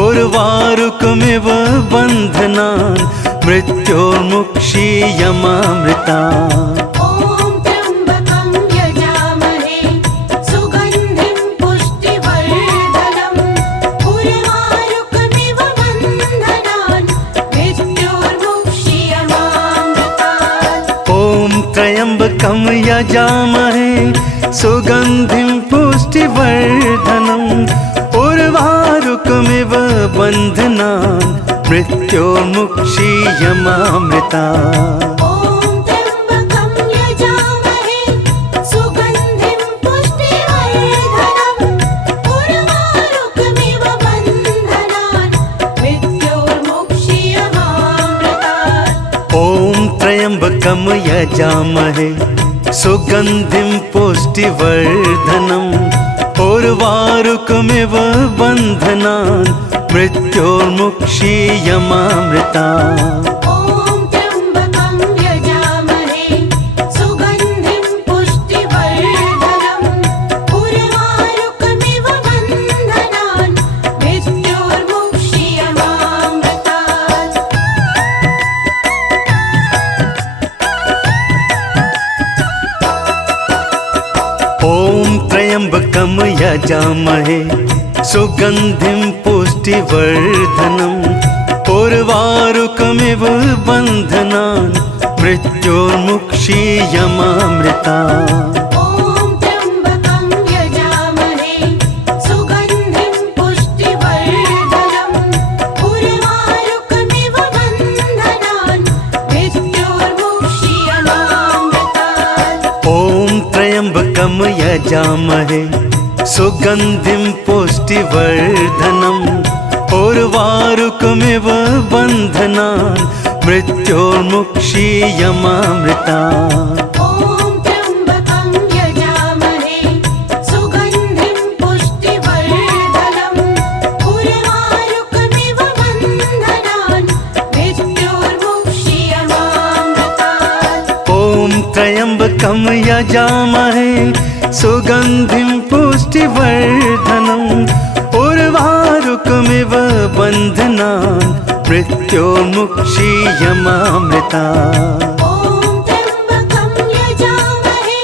उर्वारुकमिव बन्धनान् मृत्योर्मुक्षीयमामृता ॐ त्र्यम्बकं यजामहे सुगन्धिं पुष्टिवर्धनम् उर्वारुकमिव बन्धनान् मृत्योर्मुक्षीयमामृतात् ॐ त्र्यम्बकं यजामहे सुगन्धिं पुष्टिवर्धनम् उर्वारुकमिव बन्धनान् मृत्योर्मुक्षीयमामृता ॐ त्र्यम्बकं यजामहे सुगन्धिं पुष्टिवर्धनम् उर्वारुकमिव बन्धनान् मृत्योर्मुक्षीयमामृतात् ॐ त्र्यम्बकं यजामहे सुगन्धिं पुष्टिवर्धनम् उर्वारुकमिव बन्धनान् मृत्योर्मुक्षीयमामृता ॐ त्र्यम्बकं यजामहे सुगन्धिं पुष्टिवर्धनम् उर्वारुकमिव बन्धनान् मृत्योर्मुक्षीयमामृतात् ॐ त्र्यम्बकं यजामहे सुगन्धिं पुष्टिवर्धनम् उर्वारुकमिव बन्धनान् मृत्योर्मुक्षीयमामृता ॐ त्र्यम्बकं यजामहे सुगन्धिं पुष्टिवर्धनम् उर्वारुकमिव बन्धनान् मृत्योर्मुक्षीयमामृतात् ॐ त्र्यम्बकं यजामहे सुगन्धिं पुष्टिवर्धनम् उर्वारुकमिव बन्धनान् मृत्योर्मुक्षीयमामृता ॐ त्र्यम्बकं यजामहे सुगन्धिं पुष्टिवर्धनम् उर्वारुकमिव बन्धनान् मृत्योर्मुक्षीयमामृतात् ॐ त्र्यम्बकं यजामहे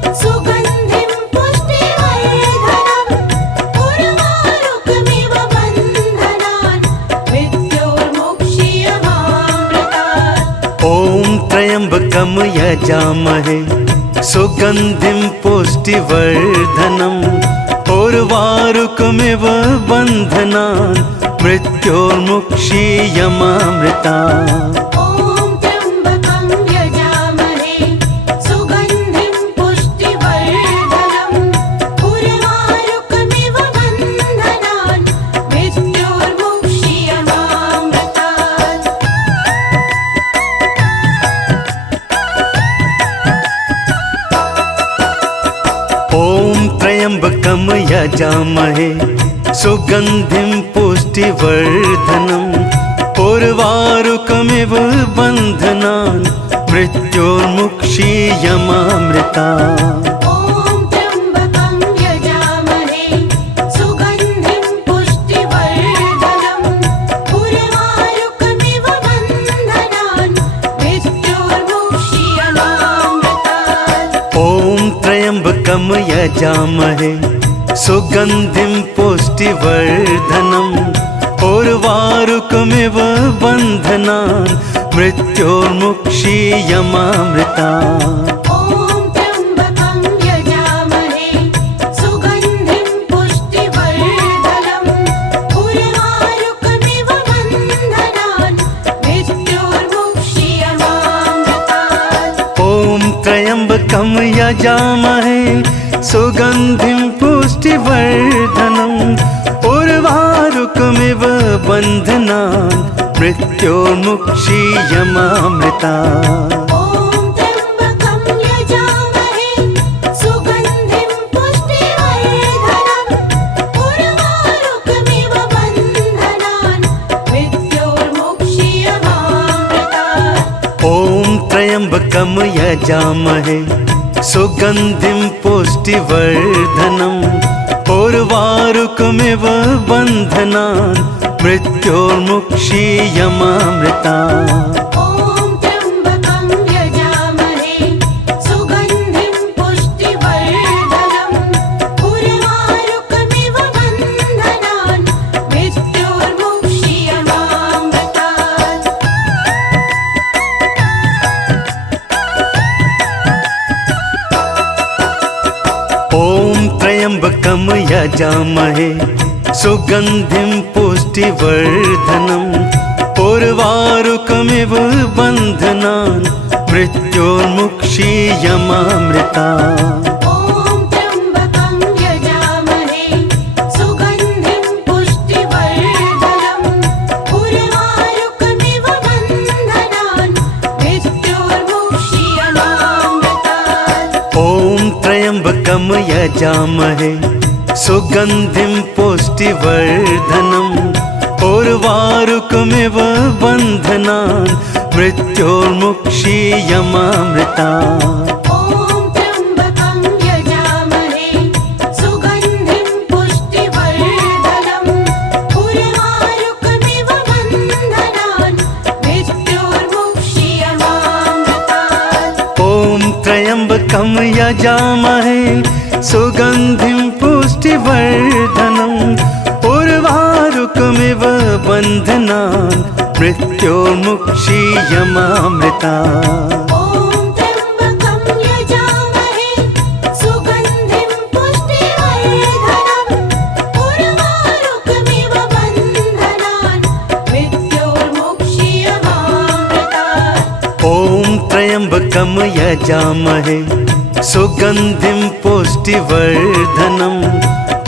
सुगन्धिं पुष्टिवर्धनम् उर्वारुकमिव बन्धनान् मृत्योर्मुक्षीयमामृता ॐ त्र्यम्बकं यजामहे सुगन्धिं पुष्टिवर्धनम् उर्वारुकमिव बन्धनान् मृत्योर्मुक्षीयमामृतात् ॐ त्र्यम्बकं यजामहे सुगन्धिं पुष्टिवर्धनम् उर्वारुकमिव बन्धनान् मृत्योर्मुक्षीयमामृता ॐ त्र्यम्बकं यजामहे सुगन्धिं पुष्टिवर्धनम् उर्वारुकमिव बन्धनान् मृत्योर्मुक्षीयमामृतात् ॐ त्र्यम्बकं यजामहे सुगन्धिं पुष्टिवर्धनम् उर्वारुकमिव बन्धनान् मृत्योर्मुक्षीयमामृता ॐ त्र्यम्बकं यजामहे सुगन्धिं पुष्टिवर्धनम् उर्वारुकमिव बन्धनान् मृत्योर्मुक्षीयमामृतात् ॐ त्र्यम्बकं यजामहे सुगन्धिं पुष्टिवर्धनम् उर्वारुकमिव बन्धनान् मृत्योर्मुक्षीयमामृता ॐ त्र्यम्बकं यजामहे सुगन्धिं पुष्टिवर्धनम् उर्वारुकमिव बन्धनान् मृत्योर्मुक्षीयमामृतात् ॐ त्र्यम्बकं यजामहे सुगन्धिं पुष्टिवर्धनम् उर्वारुकमिव बन्धनान् मृत्योर्मुक्षीयमामृता ॐ त्र्यम्बकं यजामहे सुगन्धिं पुष्टिवर्धनम् उर्वारुकमिव बन्धनान् मृत्योर्मुक्षीयमामृतात् ॐ त्र्यम्बकं यजामहे सुगन्धिं पुष्टिवर्धनम् उर्वारुकमिव बन्धनान् मृत्योर्मुक्षीयमामृता ॐ त्र्यम्बकं यजामहे सुगन्धिं पुष्टिवर्धनम् उर्वारुकमिव बन्धनान् मृत्योर्मुक्षीयमामृतात् ॐ त्र्यम्बकं यजामहे सुगन्धिं पुष्टिवर्धनम् उर्वारुकमिव बन्धनान् मृत्योर्मुक्षीयमामृता ॐ त्र्यम्बकं यजामहे सुगन्धिं पुष्टिवर्धनम् उर्वारुकमिव बन्धनान् मृत्योर्मुक्षीयमामृतात् ॐ त्र्यम्बकं यजामहे सुगन्धिं पुष्टिवर्धनम् उर्वारुकमिव बन्धनान् मृत्योर्मुक्षीयमामृता ॐ त्र्यम्बकं यजामहे सुगन्धिं पुष्टिवर्धनम् उर्वारुकमिव बन्धनान् मृत्योर्मुक्षीयमामृतात् ॐ त्र्यम्बकं यजामहे सुगन्धिं पुष्टिवर्धनम् उर्वारुकमिव बन्धनान् मृत्योर्मुक्षीयमामृता ॐ त्र्यम्बकं यजामहे सुगन्धिं पुष्टिवर्धनम्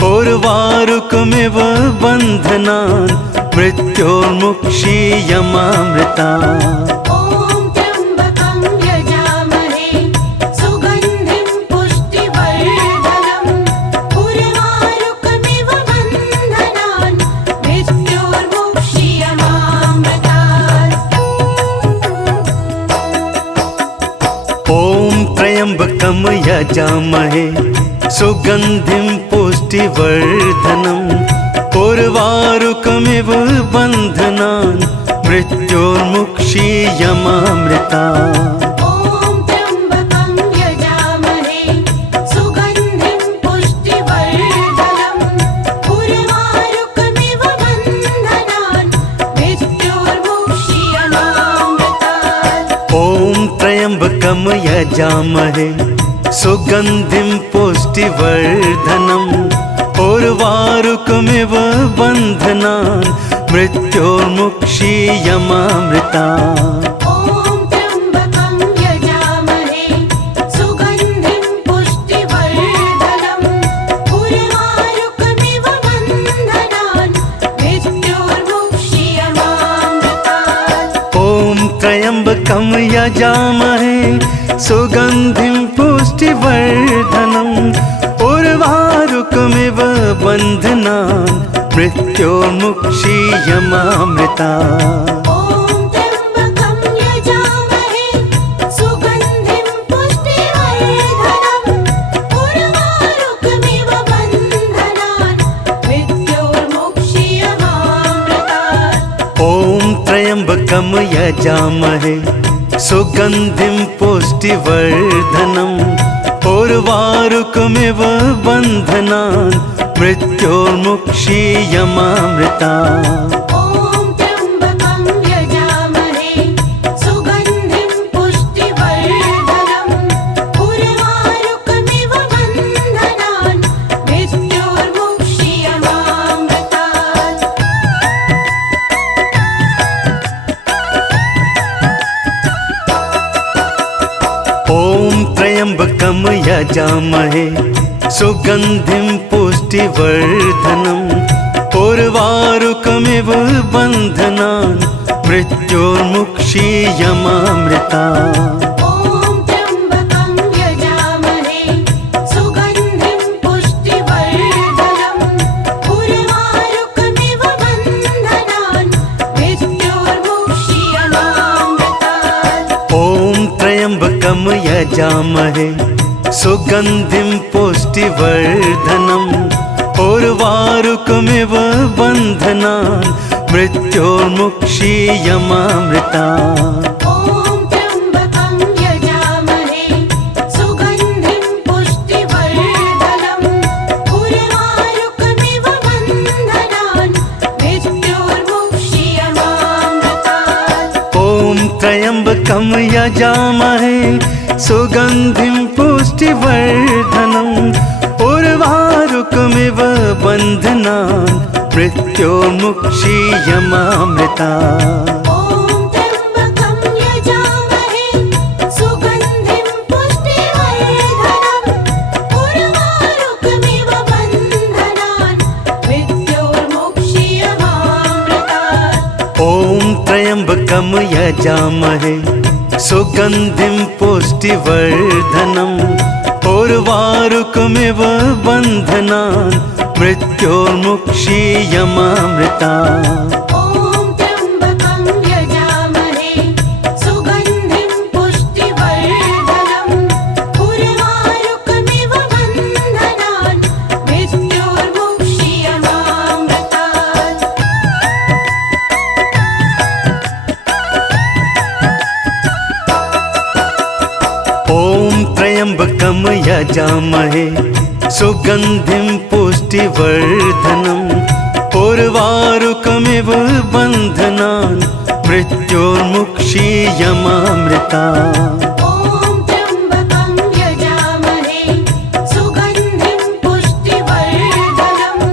उर्वारुकमिव बन्धनान् मृत्योर्मुक्षीयमामृतात् ॐ त्र्यम्बकं यजामहे सुगन्धिं पुष्टिवर्धनम् उर्वारुकमिव बन्धनान् मृत्योर्मुक्षीयमामृता ॐ त्र्यम्बकं यजामहे सुगन्धिं पुष्टिवर्धनम् उर्वारुकमिव बन्धनान् मृत्योर्मुक्षीयमामृतात् ॐ त्र्यम्बकं यजामहे सुगन्धिं पुष्टिवर्धनम् उर्वारुकमिव बन्धनान् मृत्योर्मुक्षीयमामृता ॐ त्र्यम्बकं यजामहे सुगन्धिं पुष्टिवर्धनम् उर्वारुकमिव बन्धनान् मृत्योर्मुक्षीयमामृतात् ॐ त्र्यम्बकं यजामहे सुगन्धिं पुष्टिवर्धनम् उर्वारुकमिव बन्धनान् मृत्योर्मुक्षीयमामृता ॐ त्र्यम्बकं यजामहे सुगन्धिं पुष्टिवर्धनम् उर्वारुकमिव बन्धनान् मृत्योर्मुक्षीयमामृतात् ॐ त्र्यम्बकं यजामहे सुगन्धिं पुष्टिवर्धनम् उर्वारुकमिव बन्धनान् मृत्योर्मुक्षीयमामृता ॐ त्र्यम्बकं यजामहे सुगन्धिं पुष्टिवर्धनम् उर्वारुकमिव बन्धनान् मृत्योर्मुक्षीयमामृतात् ॐ त्र्यम्बकं यजामहे सुगन्धिं पुष्टिवर्धनम् उर्वारुकमिव बन्धनान् मृत्योर्मुक्षीयमामृता ॐ त्र्यम्बकं यजामहे सुगन्धिं पुष्टिवर्धनम् उर्वारुकमिव बन्धनान् मृत्योर्मुक्षीयमामृतात् ॐ त्र्यम्बकं यजामहे सुगन्धिं पुष्टिवर्धनम् उर्वारुकमिव बन्धनान् मृत्योर्मुक्षीयमामृता ॐ त्र्यम्बकं यजामहे सुगन्धिं पुष्टिवर्धनम् उर्वारुकमिव बन्धनान् मृत्योर्मुक्षीयमामृतात् ॐ त्र्यम्बकं यजामहे सुगन्धिं पुष्टिवर्धनम् उर्वारुकमिव बन्धनान् मृत्योर्मुक्षीयमामृता ॐ त्र्यम्बकं यजामहे सुगन्धिं पुष्टिवर्धनम् उर्वारुकमिव बन्धनान् मृत्योर्मुक्षीयमामृतात् ॐ त्र्यम्बकं यजामहे सुगन्धिं पुष्टिवर्धनम् उर्वारुकमिव बन्धनान् मृत्योर्मुक्षीयमामृता ॐ त्र्यम्बकं यजामहे सुगन्धिं पुष्टिवर्धनम् उर्वारुकमिव बन्धनान् मृत्योर्मुक्षीयमामृतात् ॐ त्र्यम्बकं यजामहे सुगन्धिं पुष्टिवर्धनम् उर्वारुकमिव बन्धनान् मृत्योर्मुक्षीयमामृता ॐ त्र्यम्बकं यजामहे सुगन्धिं पुष्टिवर्धनम् उर्वारुकमिव बन्धनान् मृत्योर्मुक्षीयमामृतात् ॐ त्र्यम्बकं यजामहे सुगन्धिं पुष्टिवर्धनम्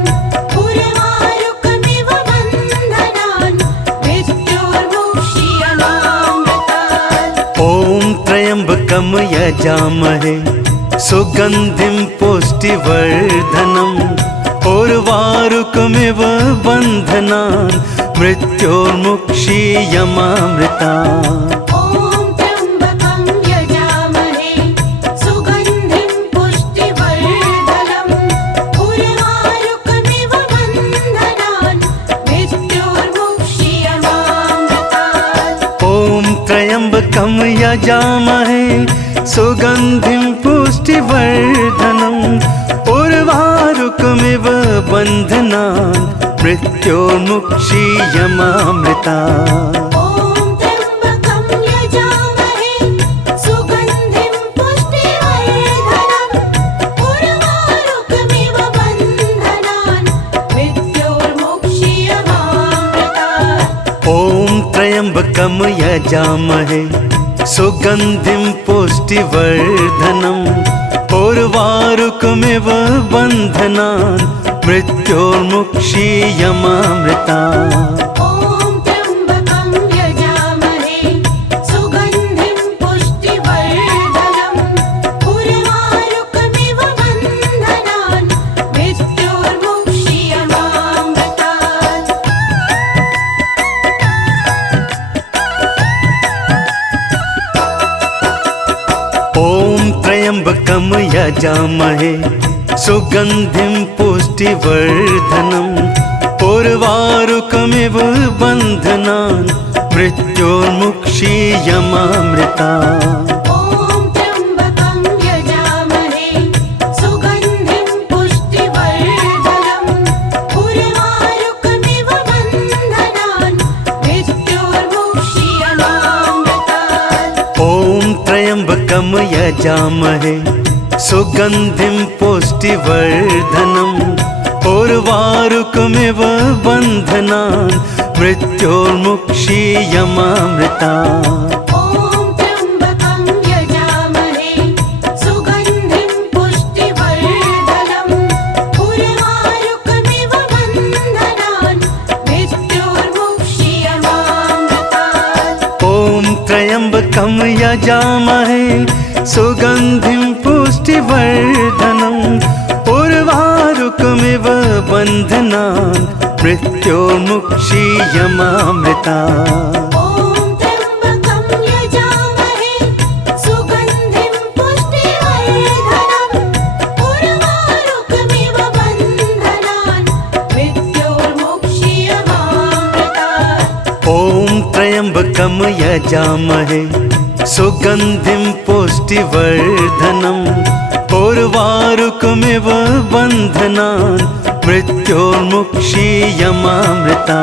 उर्वारुकमिव बन्धनान् मृत्योर्मुक्षीयमामृता ॐ त्र्यम्बकं यजामहे सुगन्धिं पुष्टिवर्धनम् उर्वारुकमिव बन्धनान् मृत्योर्मुक्षीयमामृतात् ॐ त्र्यम्बकं यजामहे सुगन्धिं पुष्टिवर्धनम् उर्वारुकमिव बन्धनान् मृत्योर्मुक्षीयमामृता ॐ त्र्यम्बकं यजामहे सुगन्धिं पुष्टिवर्धनम् उर्वारुकमिव बन्धनान् मृत्योर्मुक्षीयमामृतात् ॐ त्र्यम्बकं यजामहे सुगन्धिं पुष्टिवर्धनम् उर्वारुकमिव बन्धनान् मृत्योर्मुक्षीयमामृता ॐ त्र्यम्बकं यजामहे सुगन्धिं पुष्टिवर्धनम् उर्वारुकमिव बन्धनान् मृत्योर्मुक्षीयमामृतात् ॐ त्र्यम्बकं यजामहे सुगन्धिं पुष्टिवर्धनम् उर्वारुकमिव बन्धनान् मृत्योर्मुक्षीयमामृता ॐ त्र्यम्बकं यजामहे सुगन्धिं पुष्टिवर्धनम् उर्वारुकमिव बन्धनान् मृत्योर्मुक्षीयमामृतात् ॐ त्र्यम्बकं यजामहे सुगन्धिं पुष्टिवर्धनम् उर्वारुकमिव बन्धनान् मृत्योर्मुक्षीयमामृता ॐ त्र्यम्बकं यजामहे सुगन्धिं पुष्टिवर्धनम् उर्वारुकमिव बन्धनान् मृत्योर्मुक्षीयमामृतात् ॐ त्र्यम्बकं यजामहे सुगन्धिं पुष्टिवर्धनम् उर्वारुकमिव बन्धनान् मृत्योर्मुक्षीयमामृता ॐ त्र्यम्बकं यजामहे सुगन्धिं पुष्टिवर्धनम् उर्वारुकमिव बन्धनान् मृत्योर्मुक्षीयमामृतात् ॐ त्र्यम्बकं यजामहे सुगन्धिं पुष्टिवर्धनम् उर्वारुकमिव बन्धनान् मृत्योर्मुक्षीयमामृता ॐ त्र्यम्बकं यजामहे सुगन्धिं पुष्टिवर्धनम् उर्वारुकमिव बन्धनान् मृत्योर्मुक्षीयमामृतात् ॐ त्र्यम्बकं यजामहे सुगन्धिं पुष्टिवर्धनम् उर्वारुकमिव बन्धनान् मृत्योर्मुक्षीयमामृता